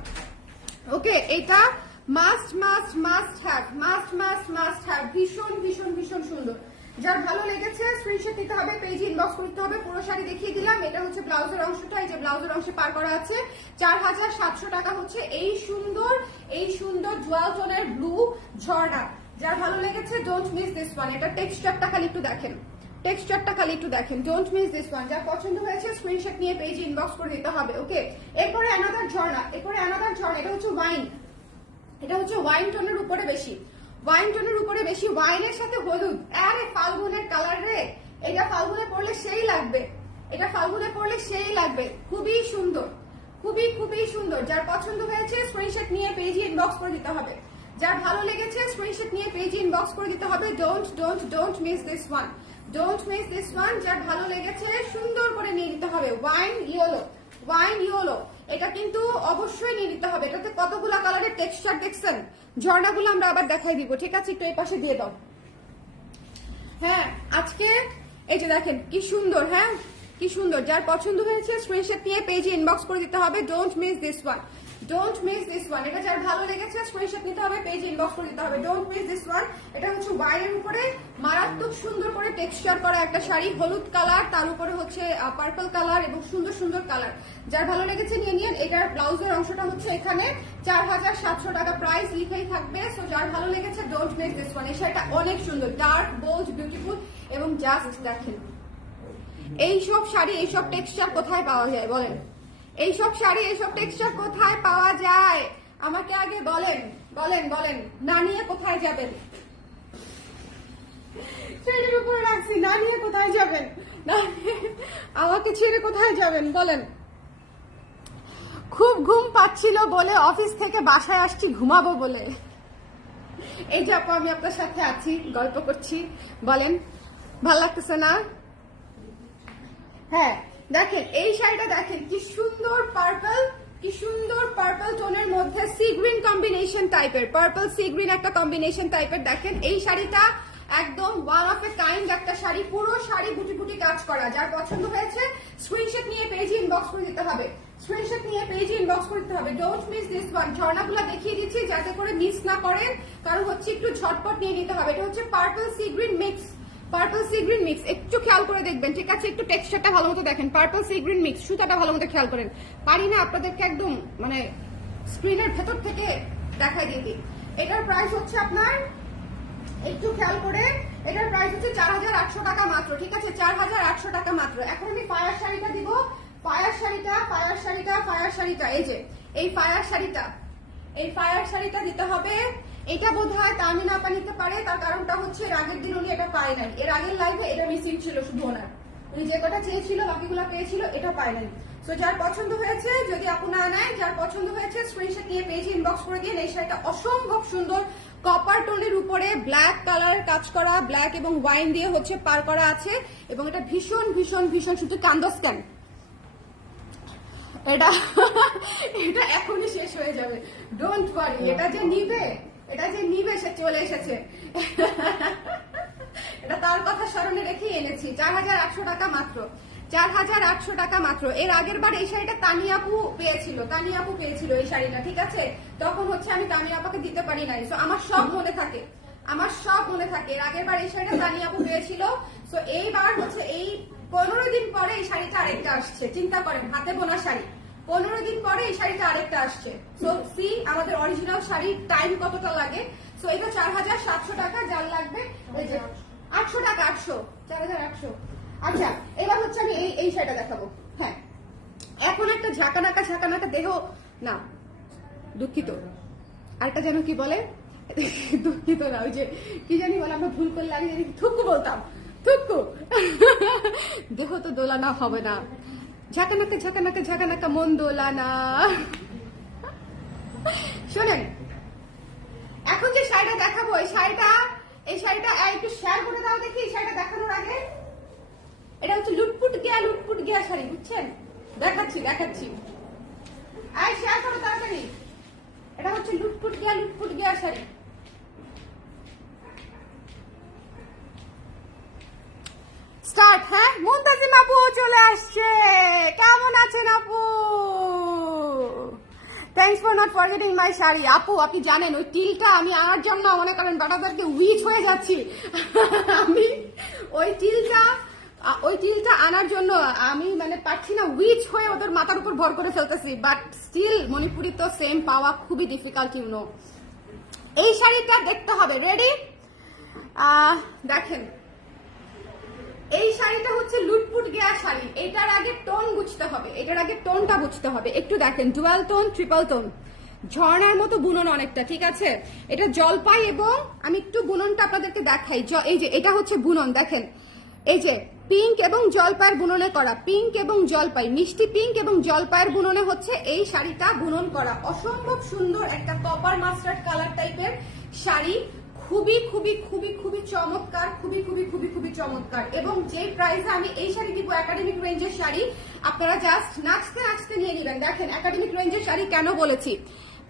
Okay, এটা must must must have, must must must have. ভীষণ ভীষণ ভীষণ সুন্দর। যার ভালো লেগেছে স্ক্রিনশট নিতে হবে, পেজে ইনবক্স করতে হবে। পুরো শাড়ি দেখিয়ে দিলাম। এটা হচ্ছে ব্লাউজের অংশটা, এই যে ব্লাউজের অংশে পার করা আছে। 4700 টাকা হচ্ছে এই সুন্দর জুয়াল টোনের ব্লু ঝর্ণা। যার ভালো লেগেছে ডোন্ট মিস দিস ওয়ান। এটা টেক্সচারটা খালি একটু দেখেন, টেক্সচারটা খালি একটু দেখেন। Don't miss this one. যার পছন্দ হয়েছে স্ক্রিনশট নিয়ে পেজে ইনবক্স করে দিতে হবে। ওকে, এরপরে অ্যানাদার ঝর্ণা, এরপরে অ্যানাদার ঝর্ণা। এটা হচ্ছে ওয়াইন, এটা হচ্ছে ওয়াইন টোনের উপরে বেশি, ওয়াইন টোনের উপরে বেশি, ওয়াইনের সাথে হলুদ। আরে ফাল্গুনের কালার রে, এটা ফাল্গুনে পড়লে সেই লাগবে, এটা ফাল্গুনে পড়লে সেই লাগবে। খুবই সুন্দর, খুবই খুবই সুন্দর। যার পছন্দ হয়েছে স্ক্রিনশট নিয়ে পেজে ইনবক্স করে দিতে হবে। যার ভালো লেগেছে স্ক্রিনশট নিয়ে পেজে ইনবক্স করে দিতে হবে। Don't miss this one, don't miss this one. যার ভালো লেগেছে সুন্দর করে নিয়ে নিতে হবে। ওয়াইন ইয়েলো, এটা কিন্তু অবশ্যই নিয়ে নিতে হবে। এটাতে কতগুলো কালারের টেক্সচার দেখছেন, ঝর্ণাগুলো আমরা আবার দেখাই দিব, ঠিক আছে? একটু এই পাশে দিয়ে দাও। হ্যাঁ, আজকে এই যে দেখেন কি সুন্দর, হ্যাঁ কি সুন্দর। যার পছন্দ হয়েছে স্ক্রিনশট নিয়ে পেজে ইনবক্স করে দিতে হবে। ডোন্ট মিস দিস ওয়ান, এটা যার ভালো লেগেছে স্ক্রিনশট নিতে হবে, পেজে ইনবক্স করে দিতে হবে। Don't miss this one. এটা হচ্ছে ওয়াইনের উপরে মারাত্মক সুন্দর করে টেক্সচার করা একটা শাড়ি, হলুদ কালার, তার উপরে হচ্ছে পার্পল কালার এবং সুন্দর সুন্দর কালার। যার ভালো লেগেছে নিয়ে নিন। এটার ব্লাউজের অংশটা হচ্ছে এখানে 4700 টাকা প্রাইস লিখেই থাকবে। সো যার ভালো লেগেছে ডোন্ট মিস দিস ওয়ান। এই শাড়িটা অনেক সুন্দর, ডার্ক, বোল্ড, বিউটিফুল এবং জাস্ট দেখেন এইসব শাড়ি, এইসব টেক্সচার কোথায় পাওয়া যায় বলেন? এইসব শাড়ি, এইসব টেক্সচার কোথায় পাওয়া যায় আমাকে আগে বলেন, বলেন বলেন। না নিয়ে কোথায় যাবেন? শাড়ির উপরে রাখছি, না নিয়ে কোথায় যাবেন? আমাকে ছেড়ে কোথায় যাবেন বলেন? খুব ঘুম পাচ্ছিল বলে অফিস থেকে বাসায় আসছি ঘুমাবো বলে। এই যে আপু আমি আপনার সাথে আছি, গল্প করছি, বলেন ভাল লাগতেছে না? হ্যাঁ দেখেন এই শাড়িটা দেখেন কি সুন্দর পার্পল টোনের মধ্যে সি গ্রিন কম্বিনেশন টাইপের, পার্পল সি গ্রিন একটা কম্বিনেশন টাইপের। দেখেন এই শাড়িটা একদম ওয়ান অফ এ কাইন্ড একটা শাড়ি, পুরো শাড়ি বুটি বুটি কাজ করা। যার পছন্দ হয়েছে স্ক্রিনশট নিয়ে পেজে ইনবক্স করে দিতে হবে, স্ক্রিনশট নিয়ে পেজে ইনবক্স করে দিতে হবে। Don't miss this one. ঝর্ণাগুলো দেখিয়ে দিচ্ছি যাতে করে মিস না করেন, কারণ হচ্ছে একটু ঝটপট নিয়ে নিতে হবে। এটা হচ্ছে পার্পল সি গ্রিন মিক্স, একটু খেয়াল করে দেখবেন, ঠিক আছে? একটু টেক্সচারটা ভালো মতো দেখেন। পার্পল সি গ্রিন মিক্স, সুতাটা ভালো মতো খেয়াল করেন। পারি না আপনাদেরকে একদম মানে স্ক্রিনের ভেতর থেকে দেখাই দিয়ে দিই। এটার প্রাইস হচ্ছে আপনার, একটু খেয়াল করে, এটার প্রাইস হচ্ছে 4800 টাকা মাত্র, ঠিক আছে? 4800 টাকা মাত্র। এখন আমি ফায়ার শাড়িটা দিব, ফায়ার শাড়িটা এই যে এই ফায়ার শাড়িটা দিতে হবে। এটা বোধ হয় তামিনা আপা নিতে পারে, তার কারণটা হচ্ছে এর আগের দিন উনি এটা পায় নাই। এর আগের লাইভে এটা মিসিং ছিল শুধু ওনার, উনি যে কটা চেয়েছিল বাকিগুলো পেয়েছিল, এটা পায় নাই। সো যার পছন্দ হয়েছে, যদি আপু না নেয়, যার পছন্দ হয়েছে স্ক্রিনশট নিয়ে পেজে ইনবক্স করে দিয়ে। এই শাড়িটা অসম্ভব সুন্দর, কপার টোনের উপরে ব্ল্যাক কালারের কাজ করা, ব্ল্যাক এবং ওয়াইন দিয়ে হচ্ছে পার করা আছে এবং এটা ভীষণ ভীষণ ভীষণ, শুধু কান্দো স্ক্যান, এটা এখনই শেষ হয়ে যাবে। ডোন্ট ওয়ারি, এটা যে নিবে সে চলে এসেছে। এটা তার কথা স্মরণে রেখে এনেছি। 4800 টাকা মাত্র, 4800 টাকা মাত্র। এর আগের বার এই শাড়িটা তানিয়াপু পেয়েছিল এই শাড়িটা, ঠিক আছে? তখন হচ্ছে আমি তানিয়াপাকে দিতে পারি নাই। সো আমার সব মনে থাকে। এর আগের বার এই শাড়িটা তানিয়াপু পেয়েছিল। সো এইবার হচ্ছে এই 15 দিন পরে এই শাড়িটা আরেকটা আসছে। চিন্তা করেন, হাতে বোনা শাড়ি, 15 দিন পরে এই শাড়িটা আরেকটা আসছে। সো সি আমাদের অরিজিনাল শাড়ির টাইম কতটা লাগে। সো এটা 4700 টাকা, যার লাগবে এই যে 800 টাকা, 4800। আচ্ছা এবার হচ্ছে আমি এই শাড়িটা দেখাবো। হ্যাঁ এখন একটা ঝাঁকানাকা দেহ না, দুঃখিত, আরেকটা যেন কি বলে, দুঃখিত না, ওই যে কি জানি বলে, আমরা ভুল করলে আগে জানি থুকু বলতাম, থুকু। দেহ তো দোলানা হবে না, ঝাঁকানাকা মন দোলানা। শোনেন এখন যে শাড়িটা দেখাবো, এই শাড়িটা একটু শেয়ার করে দাও দেখি। এই শাড়িটা দেখানোর আগে, এটা হচ্ছে লুটপুট গিয়া শাড়ি, বুঝছেন? দেখাচ্ছি আই শেয়ার করো তাড়াতাড়ি। এটা হচ্ছে লুটপুট গিয়া শাড়ি। স্টার্ট। হ্যাঁ মুনতাজিম আপু চলে আসছে, কেমন আছেন আপু? থ্যাংকস ফর নট ফরগেটিং মাই শাড়ি। আপু আপনি জানেন ওই টিলটা আমি আনার জন্য মনে করেন বাটাদারকে উইচ হয়ে যাচ্ছি। আমি ওই টিলটা আনার জন্য আমি মানে পাচ্ছি না, উইচ হয়ে ওদের মাথার উপর ভর করে ফেলতেছি। বাট স্টিল মণিপুরি তো সেম পাওয়া খুবই ডিফিকাল্ট, ইউ নো। এই শাড়িটা দেখতে হবে। রেডি? দেখেন এই শাড়িটা হচ্ছে লুটপুট গেয়া শাড়ি। এটার আগে টোন বুঝতে হবে, টোনটা বুঝতে হবে। একটু দেখেন, ডুয়াল টোন, ট্রিপল টোন, ঝর্ণার মতো বুনন অনেকটা, ঠিক আছে? এটা জলপাই এবং আমি একটু বুননটা আপনাদেরকে দেখাই। এই যে এটা হচ্ছে বুনন, দেখেন এই যে পিঙ্ক এবং জলপাইয়ের বুননে করা, পিঙ্ক এবং জলপাই, মিষ্টি পিঙ্ক এবং জলপাইয়ের বুননে হচ্ছে এই শাড়িটা বুনন করা। অসম্ভব সুন্দর একটা কপার মাস্টার্ড কালার টাইপের শাড়ি, খুবই খুবই খুবই খুবই চমৎকার, খুবই খুবই খুবই খুবই চমৎকার। এবং যে প্রাইসে আমি এই শাড়ি দিব, একাডেমিক রেঞ্জের শাড়ি, আপনারা জাস্ট নাচতে নাচতে নিয়ে নেবেন। দেখেন একাডেমিক রেঞ্জের শাড়ি কেন বলেছি,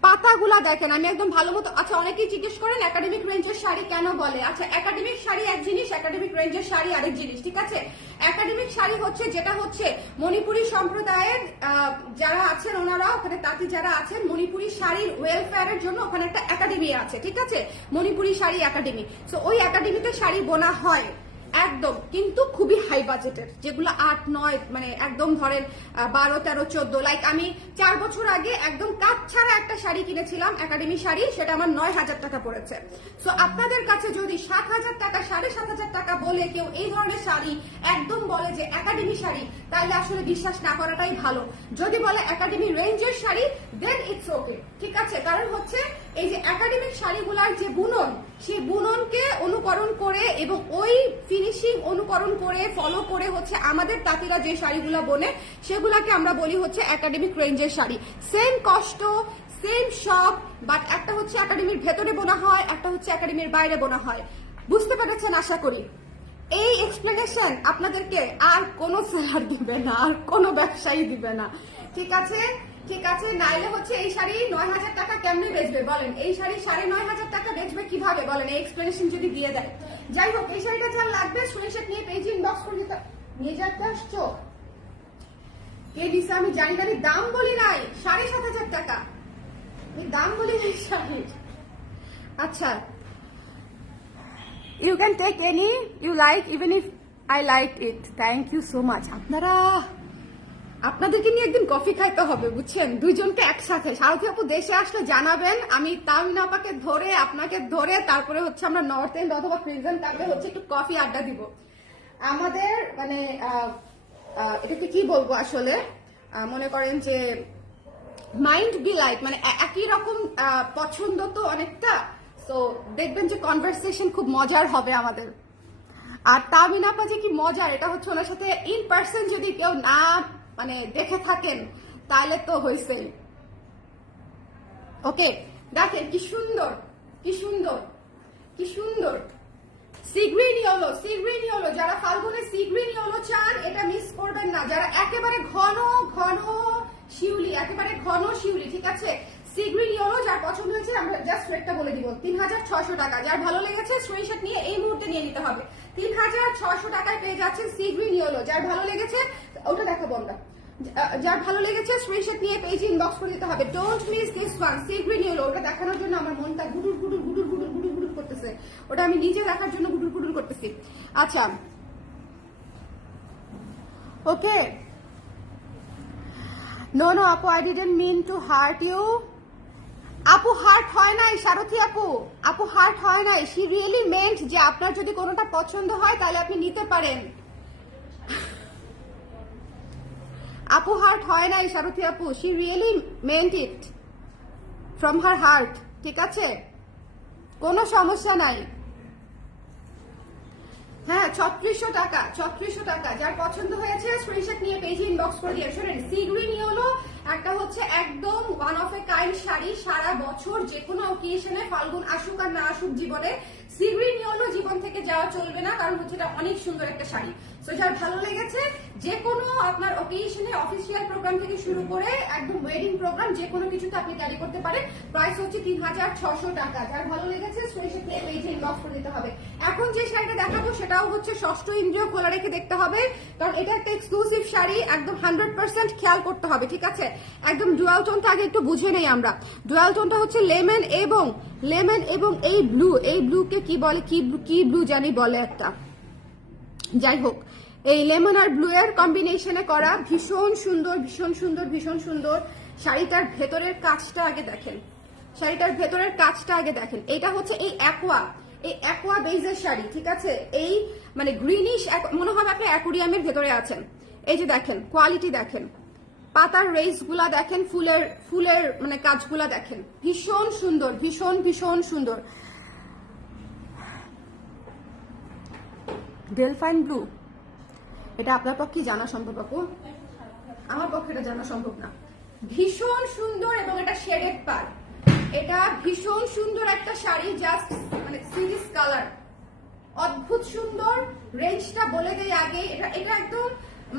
পাতাগুলা দেখেন, আমি একদম ভালো মতো। আচ্ছা, অনেকেই জিজ্ঞেস করেন একাডেমিক রেঞ্জের শাড়ি কেন বলে। আচ্ছা, একাডেমিক শাড়ি এক জিনিস, একাডেমিক রেঞ্জের শাড়ি আরেক জিনিস, ঠিক আছে। একাডেমিক শাড়ি হচ্ছে যেটা হচ্ছে মণিপুরী সম্প্রদায়ের যারা আছেন, ওনারা ওখানে তাঁতি যারা আছেন, মণিপুরী শাড়ির ওয়েলফেয়ারের জন্য ওখানে একটা একাডেমি আছে, ঠিক আছে, মণিপুরী শাড়ি একাডেমি। তো ওই একাডেমিতে শাড়ি বোনা হয় একদম, কিন্তু খুবই হাই বাজেটের, যেগুলো 8-9 মানে একদম ধরেন 12-13-14। লাইক আমি 4 বছর আগে একদম কাজ ছাড়া একটা শাড়ি কিনেছিলাম, একাডেমি শাড়ি, সেটা আমার 9,000 টাকা পড়েছে। সো আপনাদের কাছে যদি 7,000 টাকা, 7,500 টাকা বলে কেউ এই ধরনের শাড়ি একদম বলে যে একাডেমি শাড়ি, তাহলে আসলে বিশ্বাস না করাটাই ভালো। যদি বলে একাডেমি রেঞ্জের শাড়ি, দেন ইটস ওকে, ঠিক আছে। কারণ হচ্ছে এই যে একাডেমিক শাড়িগুলার যে বুনন, সেই বুননকে অনুকরণ করে এবং ওই ফিনিশিং অনুকরণ করে ফলো করে হচ্ছে আমাদের তাঁতিরা যে শাড়িগুলো বোনে, সেগুলাকে আমরা বলি হচ্ছে একাডেমিক রেঞ্জের শাড়ি। সেম কষ্ট, সেম সব, বাট একটা হচ্ছে একাডেমির ভেতরে বোনা হয়, একটা হচ্ছে একাডেমির বাইরে বোনা হয়। বুঝতে পেরেছেন আশা করি। এই এক্সপ্লেনেশন আপনাদেরকে আর কোনো সেলার দিবে না, আর কোনো ব্যবসায়ী দিবে না, ঠিক আছে, ঠিক আছে। নাইলে হচ্ছে এই শাড়ি 9,000 টাকা কেমনে বেচবে বলেন, এই শাড়ি 9,500 টাকা বেচবে কিভাবে বলেন, এই এক্সপ্লেনেশন যদি দিয়ে দেয়। যাই হোক, এই শাড়িটা যার লাগবে স্ক্রিনশট নিয়ে পেজে ইনবক্স করে নিয়ে যেতে আসছো। কে দিছে আমি জানি না, দাম বলি নাই, 7,500 টাকা, দাম বলি নাই শাড়ির। আচ্ছা, you can take any you like, even if I like it. Thank you so much. আপনাদেরকে নিয়ে একদিন কফি খাইতে হবে, বুঝছেন, দুইজনকে একসাথে। সারথী আপু দেশে আসলে জানাবেন, আমি তামিনা আপাকে ধরে, আপনাকে ধরে, তারপরে হচ্ছে আমরা নর্থ এন্ড অথবা প্রিজন কাপে হচ্ছে একটু কফি আড্ডা দিব। আমাদের মানে এটাকে কি বলবো আসলে, মনে করেন যে মাইন্ড বি লাইক, মানে একই রকম পছন্দ তো অনেকটা, তো দেখবেন যে কনভারসেশন খুব মজার হবে আমাদের। আর তামিনা আপা যে কি মজার, এটা হচ্ছে ওনার সাথে ইন পার্সন যদি কেউ না মানে দেখে থাকেন তাহলে তো হয়েছে। ওকে, দেখেন কি সুন্দর, কি সুন্দর, কি সুন্দর সিগ্রিন ইয়েলো, সিগ্রিন ইয়েলো। যারা ফাল্গুনে সিগ্রিন ইয়েলো চান, এটা মিস করবেন না। যারা একেবারে ঘন ঘন শিউলি, একেবারে ঘন শিউলি, ঠিক আছে, সিগ্রিন ইয়েলো যার পছন্দ হয়েছে, আমরা জাস্ট রেটটা বলে দিব, 3,600 টাকা। যার ভালো লেগেছে স্ক্রিনশট নিয়ে এই মুহূর্তে নিয়ে নিতে হবে। 3,600 টাকায় পেয়ে যাচ্ছে সিগ্রিন ইয়েলো। যার ভালো লেগেছে ওটা দেখাবো আমরা, যার ভালো লেগেছে স্ক্রিনশট নিয়ে পেজে ইনবক্স করে দিতে হবে। Don't miss this one, sea green yellow. ওটা দেখানোর জন্য আমার মনটা গুডুর গুডুর গুডুর গুডুর গুডুর গুডুর করতেছে, ওটা আমি নিজে দেখার জন্য গুডুর গুডুর করতেছি। আচ্ছা, ওকে। নো নো আপু, I didn't mean to hurt you. আপু হার্ট হয় নাই, সারথী আপু, আপু হার্ট হয় নাই। শি রিয়েলি মেন্ট যে আপনার যদি কোনোটা পছন্দ হয় তাহলে আপনি নিতে পারেন। আপু হার্ট হয় নাই সারথী আপু, she really meant it from her heart, ঠিক আছে, কোনো সমস্যা নাই। হ্যাঁ, 3600 টাকা, 3600 টাকা। যার পছন্দ হয়েছে স্ক্রিনশট নিয়ে পেজে ইনবক্স করে দিয়ে। শোনেন, সিগ্রিন ইয়েলো একটা হচ্ছে একদম one of a kind sari. সারা বছর যে কোনো অকেশনে, ফাল্গুন আসুক আর না আসুক জীবনে, সিগ্রিন ইয়েলো জীবন থেকে যাওয়া চলবে না, কারণ হচ্ছে এটা অনেক সুন্দর একটা শাড়ি। সো যার ভালো লেগেছে, যে কোনো আপনার অকেশনে, অফিসিয়াল প্রোগ্রাম থেকে শুরু করে একদম ওয়েডিং প্রোগ্রাম, যে কোনো কিছুতে আপনি ক্যারি করতে পারেন। প্রাইস হচ্ছে 3,600 টাকা। যার ভালো লেগেছে স্ক্রিনশট নিয়ে পেজে ইনবক্স করে দিতে হবে। এখন যে শাড়িটা দেখাবো সেটাও হচ্ছে ষষ্ঠ ইন্দ্রিয় খোলা রেখে দেখতে হবে, কারণ এটা একটা এক্সক্লুসিভ শাড়ি, একদম 100% খেয়াল করতে হবে, ঠিক আছে। একদম ডুয়াল টোনটা আগে একটু বুঝে নেই আমরা। ডুয়াল টোনটা হচ্ছে লেমন এবং এই ব্লু, এই ব্লুকে কি বলে, কি ব্লু জানি বলে একটা, যাই হোক, এই লেমন আর ব্লু এর কম্বিনেশনে করা, ভীষণ সুন্দর, ভীষণ সুন্দর, ভীষণ সুন্দর। শাড়িটার ভেতরের কাজটা আগে দেখেন, শাড়িটার ভেতরের কাজটা আগে দেখেন। এটা হচ্ছে এই অ্যাকোয়া বেজের শাড়ি, ঠিক আছে। এই মানে গ্রিনিশ, মনে হবে আপনি অ্যাকুরিয়ামের ভেতরে আছেন। এই যে দেখেন, কোয়ালিটি দেখেন, পাতার রেস গুলা দেখেন, ফুলের মানে কাজগুলা দেখেন, ভীষণ সুন্দর, ভীষণ ভীষণ সুন্দর। ডেলফাইন ব্লু, এটা আপনার পক্ষে জানা সম্ভব আপু? আমার পক্ষে এটা জানা সম্ভব না। ভীষণ সুন্দর এবং এটা শেডেড পার, এটা ভীষণ সুন্দর একটা শাড়ি, জাস্ট মানে সিরিজ কালার, অদ্ভুত সুন্দর। রেঞ্জটা বলে দেই আগে, এটা একদম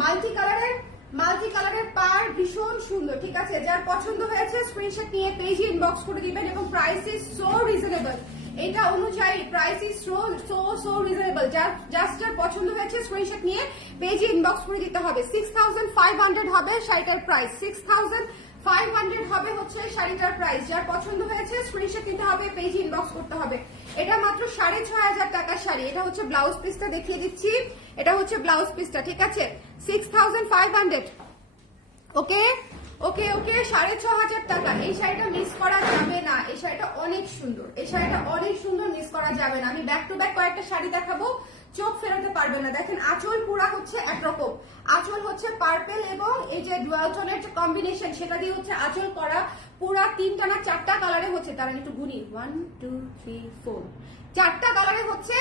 মাল্টি কালারের পার, ভীষণ সুন্দর। ঠিক আছে, যার পছন্দ হয়েছে স্ক্রিনশট নিয়ে পেজে ইনবক্স করে দিবেন এবং প্রাইস ইজ সো রিজনেবল, এটা অনুযায়ী প্রাইস ইজ সো রিজনেবল। যার পছন্দ হয়েছে স্ক্রিনশট নিয়ে পেজে ইনবক্স করে দিতে হবে। 6500 হবে শাড়িটার প্রাইস, 6500 হবে হচ্ছে শাড়িটার প্রাইস। যার পছন্দ হয়েছে স্ক্রিনশট নিতে হবে, পেজে ইনবক্স করতে হবে। এটা মাত্র 6500 টাকার শাড়ি। এটা হচ্ছে ব্লাউজ পিসটা দেখিয়ে দিচ্ছি, এটা হচ্ছে ব্লাউজ পিসটা। ঠিক আছে, 6500। ওকে ওকে ওকে, 6500 টাকা। এই শাড়িটা মিস করা যাবে না, এই শাড়িটা অনেক সুন্দর, এই শাড়িটা অনেক সুন্দর, মিস করা যাবে না। আমি ব্যাক টু ব্যাক কয়েকটা শাড়ি দেখাবো, চোখ ফেরাতে পারবে না। দেখেন আঁচল পুরা হচ্ছে একরকম, আঁচল হচ্ছে পার্পেল এবং এই যে ডুয়াল টোনের যে কম্বিনেশন সেটা দিয়ে হচ্ছে আঁচল করা। পুরা 3টা না 4টা কালারে হচ্ছে, তার একটু গুনি 1 2 3 4, 4টা কালারে হচ্ছে,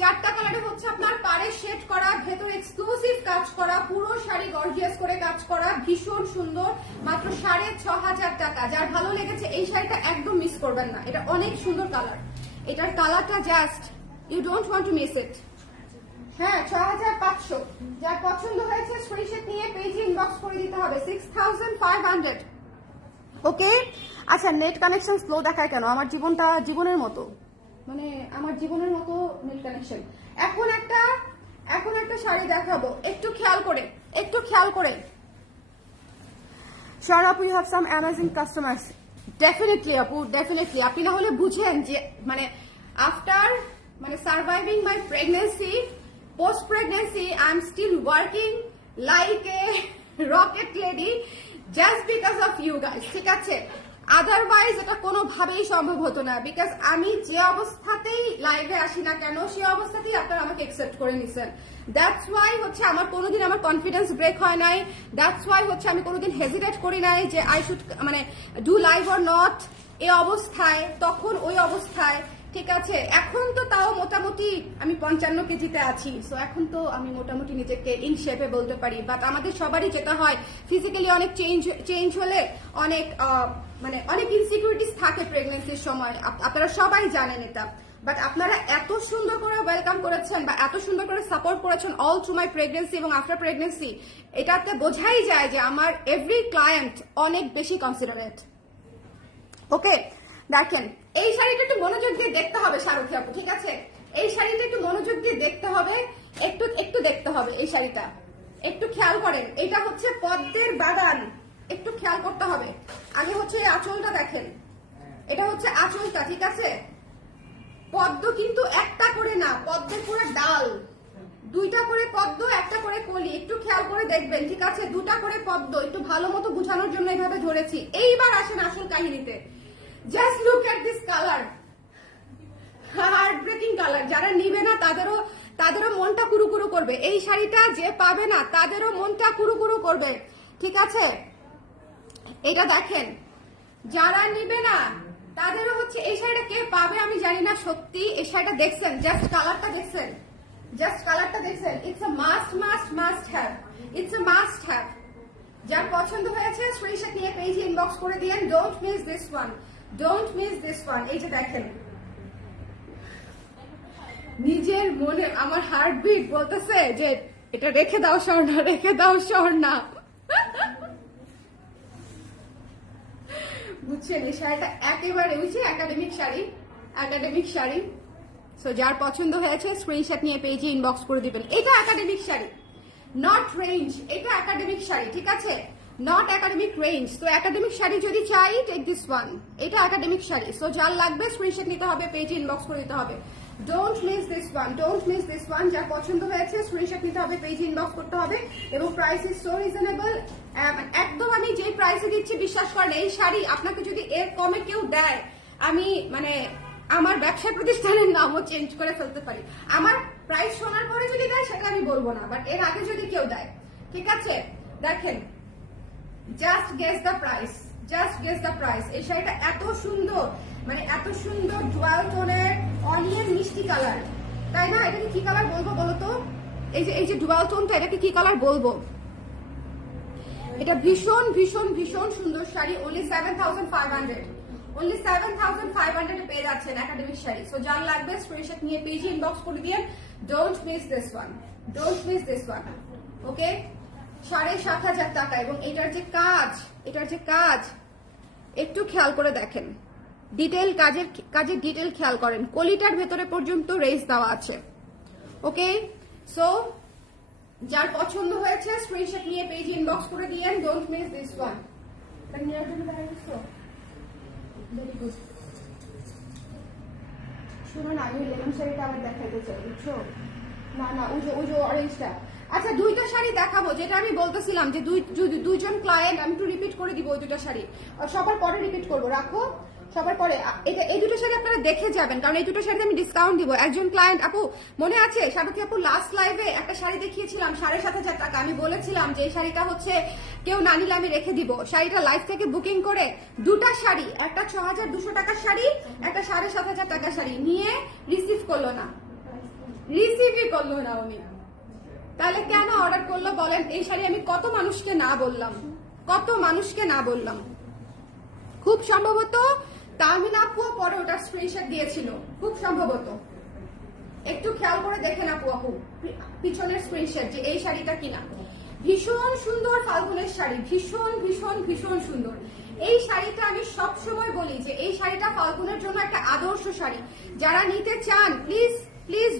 4টা কালারে হচ্ছে আপনার পাড়ে শেড করা, ভেতরে এক্সক্লুসিভ কাজ করা, পুরো শাড়ি গর্জিয়াস করে কাজ করা, ভীষণ সুন্দর। মাত্র 6500 টাকা। যার ভালো লেগেছে এই শাড়িটা একদম মিস করবেন না, এটা অনেক সুন্দর কালার, এটার কালারটা just you don't want to miss it. হ্যাঁ, 6500। যার পছন্দ হয়েছে স্ক্রিনশট নিয়ে পেজে ইনবক্স করে দিতে হবে, 6500। ওকে, আচ্ছা নেট কানেকশন স্লো দেখায় কেন? আমার জীবনটা জীবনের মতো, মানে আমার জীবনের মতো নেট কানেকশন। এখন একটা শাড়ি দেখাবো, একটু খেয়াল করে। Sure আপু, you have some amazing customers. Definitely আপু, definitely। আপনি না হলে বুঝেন যে মানে আফটার মানে surviving my pregnancy, post pregnancy I am still working like a rocket lady just because of you guys. ঠিক আছে, আদারওয়াইজ এটা কোনোভাবেই সম্ভব হতো না, বিকজ আমি যে অবস্থাতেই লাইভে আসি না কেন সেই অবস্থাতেই আপনারা আমাকে একসেপ্ট করে নিছেন। দ্যাটস ওয়াই হচ্ছে আমার কোনোদিন আমার কনফিডেন্স ব্রেক হয় নাই, দ্যাটস ওয়াই হচ্ছে আমি কোনোদিন হেজিটেট করি নাই যে আই শুড মানে ডু লাইভ অর নট। এই অবস্থায় তখন ওই অবস্থায়, ঠিক আছে, এখন তো তাও মোটামুটি আমি 55 কেজিতে আছি, সো এখন তো আমি মোটামুটি নিজেকে ইন শেপে বলতে পারি। বাট আমাদের সবারই যেটা হয় ফিজিক্যালি অনেক চেঞ্জ হলে অনেক মানে অনেক ইনসিকিউরিটিস থাকে প্রেগনেন্সির সময়, আপনারা সবাই জানেন এটা। বাট আপনারা এত সুন্দর করে ওয়েলকাম করেছেন বা এত সুন্দর করে সাপোর্ট করেছেন অল থ্রু মাই প্রেগনেন্সি এবং আফটার প্রেগনেন্সি, এটাতে বোঝাই যায় যে আমার এভরি ক্লায়েন্ট অনেক বেশি কনসিডারেট। ওকে, দেখেন এই শাড়িটা একটু মনোযোগ দিয়ে দেখতে হবে শারুখী আপু, ঠিক আছে? এই শাড়িটা একটু মনোযোগ দিয়ে দেখতে হবে, একটু দেখতে হবে এই শাড়িটা, একটু খেয়াল করেন। এটা হচ্ছে পদ্মের বাগান, একটু খেয়াল করতে হবে। আগে হচ্ছে এই আঁচলটা দেখেন, এটা হচ্ছে আঁচলটা, ঠিক আছে? পদ্ম কিন্তু একটা করে না, পদ্মের পুরো ডাল, 2টা করে পদ্ম, একটা করে কলি, একটু খেয়াল করে দেখবেন, ঠিক আছে? 2টা করে পদ্ম, একটু ভালো মতো বোঝানোর জন্য এইভাবে ধরেছি। এইবার আসেন আসল কাহিনীতে। Just look at this colour, heart breaking colour. যারা নিবে না তাদেরও মনটা কুরুকুরু করবে, এই শাড়িটা যে পাবে না তাদেরও মনটা কুরুকুরু করবে, ঠিক আছে? এটা দেখেন, যারা নিবে না তাদেরও হচ্ছে এই শাড়িটা কে পাবে আমি জানি না। সত্যি এই শাড়িটা দেখছেন, জাস্ট কালারটা দেখছেন, it's a must have, it's a must have. যার পছন্দ হয়েছে স্ক্রিনশট নিয়ে পেজে ইনবক্স করে দিয়েন, ডোন্ট মিস দিস ওয়ান। এই যে দেখেন, নিজের মনে আমার হার্টবিট বলতেছে যে এটা রেখে দাও স্বর্ণা। বুঝছেন, এই শাড়িটা একেবারে হচ্ছে একাডেমিক শাড়ি। সো যার পছন্দ হয়েছে স্ক্রিনশট নিয়ে পেজে ইনবক্স করে দিবেন। এটা একাডেমিক শাড়ি, নট রেঞ্জ, এটা একাডেমিক শাড়ি, ঠিক আছে? Not academic range. তো একাডেমিক শাড়ি যদি চাই, টেক দিস ওয়ান, এটা একাডেমিক শাড়ি। সো যার লাগবে স্ক্রিনশট নিতে হবে, পেজে ইনবক্স করে দিতে হবে। Don't miss this one. যার পছন্দ হয়েছে স্ক্রিনশট নিতে হবে, পেজে ইনবক্স করতে হবে এবং প্রাইস ইজ সো রিজনেবল। একদম আমি যে প্রাইসে দিচ্ছি বিশ্বাস করেন, এই শাড়ি আপনাকে যদি এর কমে কেউ দেয়, আমি মানে আমার ব্যবসা প্রতিষ্ঠানের নামও চেঞ্জ করে ফেলতে পারি। আমার প্রাইস শোনার পরে যদি দেয় সেটা আমি বলবো না, বাট এর আগে যদি কেউ দেয়, ঠিক আছে? দেখেন, জাস্ট গেস দ্য প্রাইস। এই শাড়িটা এত সুন্দর, মানে এত সুন্দর ডুয়াল টোনের অনিয়ন মিষ্টি কালার, তাই না? এটাকে কি কালার বলবো বলো তো? এই যে ডুয়াল টোনটা, এটাকে কি কালার বলবো, এটা ভীষণ ভীষণ ভীষণ সুন্দর শাড়ি। only 7,500, only 7,500 এ পেয়ে যাচ্ছেন একাডেমিক শাড়ি। সো যার লাগবে স্ক্রিনশট নিয়ে পেজে ইনবক্স করে দিয়েন। Don't miss this one, don't miss this one. Okay, 7,500 টাকা। এবং এটার যে কাজ একটু খেয়াল করে দেখেন, ডিটেল কাজের ডিটেল খেয়াল করেন, কলিটার ভেতরে পর্যন্ত রেস দেওয়া আছে। ওকে, সো যার পছন্দ হয়েছে স্ক্রিনশট নিয়ে পেজ ইনবক্স করে দিয়েন। Don't miss this one. নেওয়ার জন্য দেখা গেছে, ভেরি গুড। শুনুন, আমি লেমন শাড়িটা আবার দেখাইতে চাই, বুঝছো? না ওই যে অরেঞ্জটা। আচ্ছা, দুইটা শাড়ি দেখাবো, যেটা আমি বলতেছিলাম যে দুইজন ক্লায়েন্ট, আমি একটু রিপিট করে দিব ওই দুটো শাড়ি, সবার পরে রিপিট করবো, রাখো সবার পরে। এই দুটো শাড়ি আপনারা দেখে যাবেন, কারণ এই দুটো শাড়িতে আমি ডিসকাউন্ট দিব। একজন ক্লায়েন্ট, আপু মনে আছে সাবিত্রী আপু লাস্ট লাইভে একটা শাড়ি দেখিয়েছিলাম 7,500 টাকা, আমি বলেছিলাম যে এই শাড়িটা হচ্ছে কেউ না নিলে আমি রেখে দিব। শাড়িটা লাইভ থেকে বুকিং করে দুটা শাড়ি, একটা 6,200 টাকার শাড়ি, একটা 7,500 টাকার শাড়ি নিয়ে রিসিভ করলো না, রিসিভই করলো না উনি। তাহলে কেন অর্ডার করলো বলেন? এই শাড়ি আমি কত মানুষকে না বললাম। খুব সম্ভবত তামিল আপু পরে ওটার স্ক্রিনশট দিয়েছিল, খুব সম্ভবত। একটু খেয়াল করে দেখেন আপু পিছনের স্ক্রিনশট, যে এই শাড়িটা কিনা। ভীষণ সুন্দর ফাল্গুনের শাড়ি, ভীষণ ভীষণ ভীষণ সুন্দর। এই শাড়িটা আমি সব সময় বলি যে এই শাড়িটা ফাল্গুনের জন্য একটা আদর্শ শাড়ি। যারা নিতে চান প্লিজ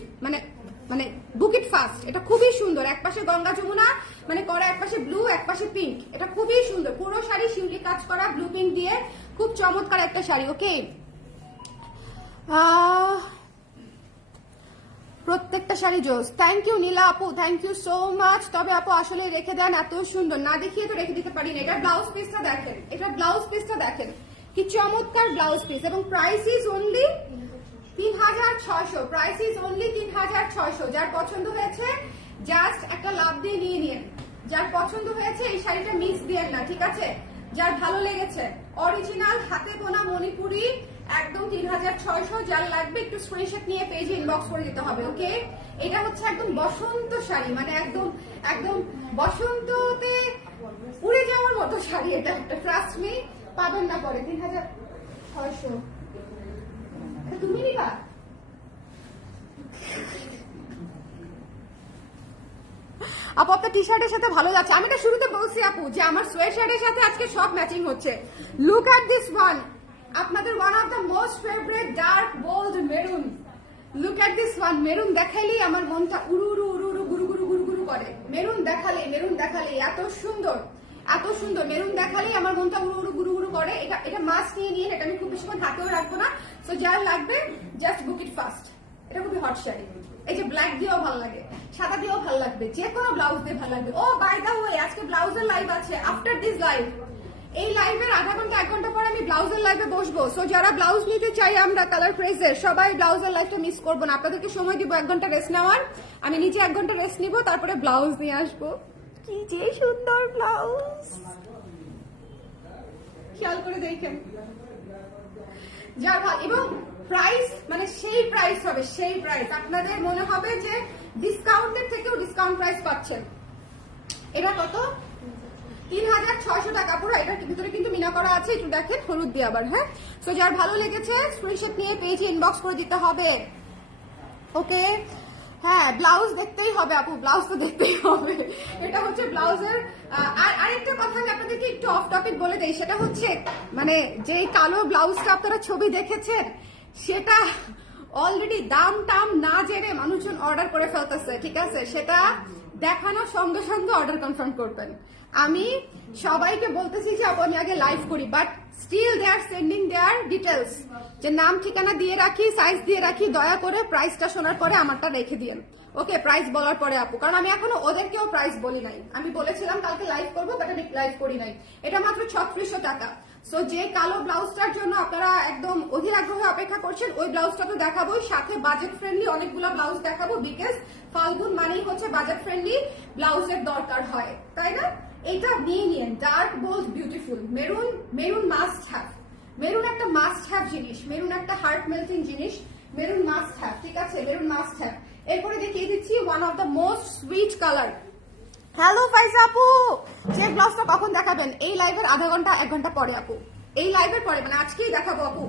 মানে বুক ইট ফাস্ট। এটা খুবই সুন্দর, একপাশে গঙ্গা যমুনা মানে করা, একপাশে ব্লু, একপাশে পিঙ্ক। এটা খুবই সুন্দর, পুরো শাড়ি শিউলি কাজ করা, ব্লু পিঙ্ক দিয়ে, খুব চমৎকার একটা শাড়ি। ওকে, প্রত্যেকটা শাড়ি জোস। থ্যাংক ইউ নীলা আপু, থ্যাংক ইউ সো মাচ। তবে আপু আসলে রেখে দেন, এত সুন্দর, না দেখিয়ে তো রেখে দিতে পারি না। এটা ব্লাউজ পিসটা দেখেন, কি চমৎকার ব্লাউজ পিস। এবং price is only 3,600, price is only 3,600। যার পছন্দ হয়েছে জাস্ট একটা লাভ দিয়ে নিয়ে নিন। যার পছন্দ হয়েছে এই শাড়িটা মিক্স দিয়েন না, ঠিক আছে? যার ভালো লেগেছে, অরিজিনাল হাতে বোনা মণিপুরি, একদম 3,600। যার লাগবে একটু স্ক্রিনশট নিয়ে পেজে ইনবক্স করে দিতে হবে। ওকে, এটা হচ্ছে একদম বসন্ত শাড়ি, মানে একদম বসন্ততে উড়ে যাওয়ার মতো শাড়ি। এটা একটা, ট্রাস্ট মি, পাবেন না পরে। 3,600 তুমি নিবা? আপু আপনার টি শার্টের সাথে ভালো যাচ্ছে। আমি তো শুরুতে বলছি আপু যে আমার সোয়েট শার্টের সাথে আজকে সব ম্যাচিং হচ্ছে। লুক এট দিস ওয়ান, আপনাদের one of the most favourite dark bold maroon. Look at this one. Maroon দেখাইলেই আমার মনটা উড়ু উড়ু উড়ু উড়ু গুরু গুরু গুরু গুরু করে। মেরুন দেখালে এত সুন্দর মেরুন দেখালেই আমার মনটা উড়ু উড়ু গুরু গুরু করে। এটা মাস্ক নিয়ে নিয়ে, এটা আমি খুব বেশিক্ষণ হাতেও রাখবো না। সো যার লাগবে জাস্ট বুক ইট ফাস্ট। এটা খুবই হট শাড়ি। এই যে ব্ল্যাক দিয়েও ভালো লাগে, সাদা দিয়েও ভালো লাগবে, যে কোনো ব্লাউজ দিয়ে ভালো লাগবে। ও বাই দা ওয়ে, আজকে ব্লাউজের লাইভ আছে আফটার দিস লাইভ। এই লাইভের আধা ঘন্টা 1 ঘন্টা পর আমি ব্লাউজের লাইভে বসবো। সো যারা ব্লাউজ নিতে চাই আমরা কালার ক্রেজের, সবাই ব্লাউজের লাইভটা মিস করবো না। আপনাদেরকে সময় দিব 1 ঘন্টা রেস্ট নেওয়ার। আমি নিজে 1 ঘন্টা রেস্ট নিবো, তারপরে ব্লাউজ নিয়ে আসবো। কি যে সুন্দর ব্লাউজ, খেয়াল করে দেখেন। এবং প্রাইস মানে সেই প্রাইস হবে, সেই প্রাইস আপনাদের মনে হবে যে ডিসকাউন্টের থেকেও ডিসকাউন্ট প্রাইস পাচ্ছেন। এটা কত? 3,600 টাকা পুরো। এটার ভিতরে কিন্তু মিনা করা আছে, একটু দেখেন, হলুদ দিয়ে আবার। হ্যাঁ, সো যার ভালো লেগেছে স্ক্রিনশট নিয়ে পেজে ইনবক্স করে দিতে হবে। ওকে, হ্যাঁ ব্লাউজ দেখতেই হবে আপু, ব্লাউজ তো দেখতেই হবে। এটা হচ্ছে ব্লাউজের। আর আরেকটা কথা আমি আপনাদেরকে একটু অফ টপিক বলে দেই, সেটা হচ্ছে মানে যে কালো ব্লাউজটা আপনারা ছবি দেখেছেন, সেটা অলরেডি দাম টাম না জেনে মানুষজন অর্ডার করে ফেলতেছে, ঠিক আছে? সেটা দেখানোর সঙ্গে সঙ্গে অর্ডার কনফার্ম করবেন। আমি সবাইকে বলতেছি যে আমি আগে লাইভ করি, but still they are sending their details, যে নাম ঠিকানা দিয়ে রাখি, সাইজ দিয়ে রাখি। দয়া করে প্রাইসটা শোনার পরে আমারটা রেখে দিয়েন। ওকে, প্রাইস বলার পরে আপু, কারণ আমি এখনো ওদেরকেও প্রাইস বলি নাই। আমি বলেছিলাম কালকে লাইভ করবো, বাট আমি লাইভ করি নাই। এটা মাত্র 3600 টাকা। সো যে কালো ব্লাউজটার জন্য আপনারা একদম অধীর আগ্রহে অপেক্ষা করছেন, ওই ব্লাউজটা তো দেখাবো, সাথে বাজেট ফ্রেন্ডলি অনেকগুলো ব্লাউজ দেখাবো, বিকজ ফাল্গুন মানেই হচ্ছে বাজেট ফ্রেন্ডলি ব্লাউজের দরকার হয়, তাই না? এটা নিয়ে নিন, dark bold beautiful maroon must have. Maroon একটা মাস্ট হ্যাভ জিনিস, মেরুন একটা হার্ট মেল্টিং জিনিস, মেরুন মাস্ট হ্যাভ, ঠিক আছে? Maroon must have. এরপরে দেখিয়ে দিচ্ছি one of the most sweet colour. Hello Faiza আপু, চেক ব্লাউজটা কখন দেখাবেন? এই লাইভের আধা ঘন্টা 1 ঘন্টা পরে আপু, এই লাইভের পরে, মানে আজকেই দেখাবো আপু,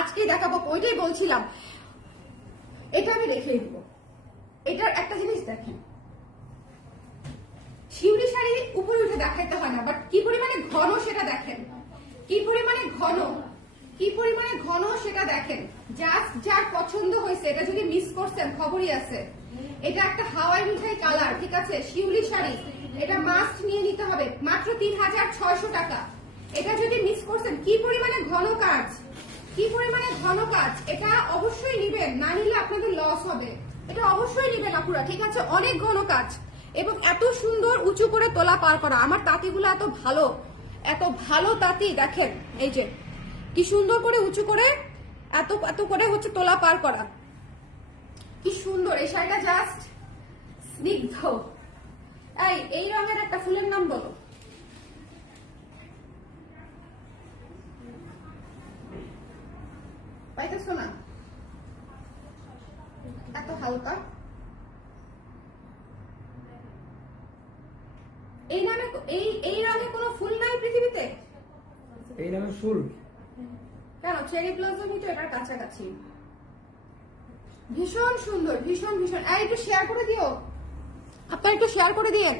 আজকেই দেখাবো। ওইটাই বলছিলাম, এটা আমি রেখে দিব। এটার একটা জিনিস দেখেন, শিউলি শাড়ি উপরে উঠে দেখাইতে হয় না, বাট কি পরিমাণে ঘন সেটা দেখেন, কি পরিমাণে ঘন, কি পরিমাণে ঘন সেটা দেখেন। জাস্ট যার পছন্দ হয়েছে, এটা যদি মিস করছেন খবরই আছে। এটা একটা হাওয়াই মিঠাই কালার, ঠিক আছে, শিউলি শাড়ি, এটা মাস্ট নিয়ে নিতে হবে, মাত্র 3600 টাকা। এটা যদি মিস করছেন, কি পরিমাণে ঘন কাজ, কি পরিমাণে ঘন কাজ, এটা অবশ্যই নিবেন, না নিলে আপনাদের লস হবে। এটা অবশ্যই নিবেন আপুরা, ঠিক আছে, অনেক ঘন কাজ এবং এত সুন্দর উঁচু করে তোলা পার করা। আমার তাঁতিগুলো এত ভালো, এত ভালো তাঁতি, দেখেন এই যে কি সুন্দর করে উঁচু করে এত এত করে হচ্ছে তোলা পার করা, কি সুন্দর। এই শাড়িটা জাস্ট স্নিগ্ধ। এই রঙের একটা ফুলের নাম বলো। পাইতেছো না? এত হালকা। এই নামে এই রঙে কোনো ফুল নাই পৃথিবীতে? এই নামে ফুল কেন? চেরি ব্লসমই তো এটার কাছাকাছি। ভীষণ সুন্দর, ভীষণ ভীষণ। একটু শেয়ার করে দিও, আপনারা একটু শেয়ার করে দিয়েন।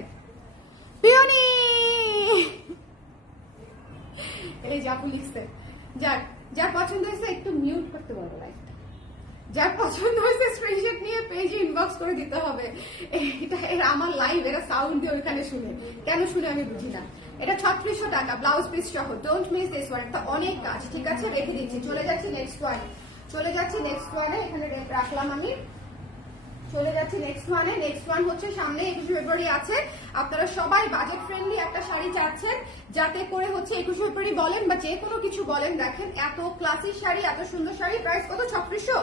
পিওনি এই জাপু লিখছে, যার পছন্দ হয়েছে একটু মিউট করতে বলো লাইভটা। যার পছন্দ হয়েছে স্ক্রিনশট নিয়ে পেজে ইনবক্স করে দিতে হবে। এটা আমার লাইভ, এরা সাউন্ড দিয়ে ওইখানে শুনে, কেন শুনে আমি বুঝি না। এটা 3600 টাকা ব্লাউজ পিস সহ। ডোন্ট মিস দিস ওয়ান, এটা অনেক কাজ, ঠিক আছে, রেখে দিচ্ছি। চলে যাচ্ছি নেক্সট ওয়ানে, চলে যাচ্ছি নেক্সট ওয়ানে। এখানে রাখলাম আমি, চলে যাচ্ছি নেক্সট ওয়ানে। নেক্সট ওয়ান হচ্ছে সামনে 21 ফেব্রুয়ারি আছে। আপনারা সবাই বাজেট ফ্রেন্ডলি একটা শাড়ি চাচ্ছেন, যাতে করে হচ্ছে 21 ফেব্রুয়ারি বলেন বা যে কোনো কিছু বলেন। দেখেন এত ক্লাসিক শাড়ি, এত সুন্দর শাড়ি, প্রাইস কত? 3600,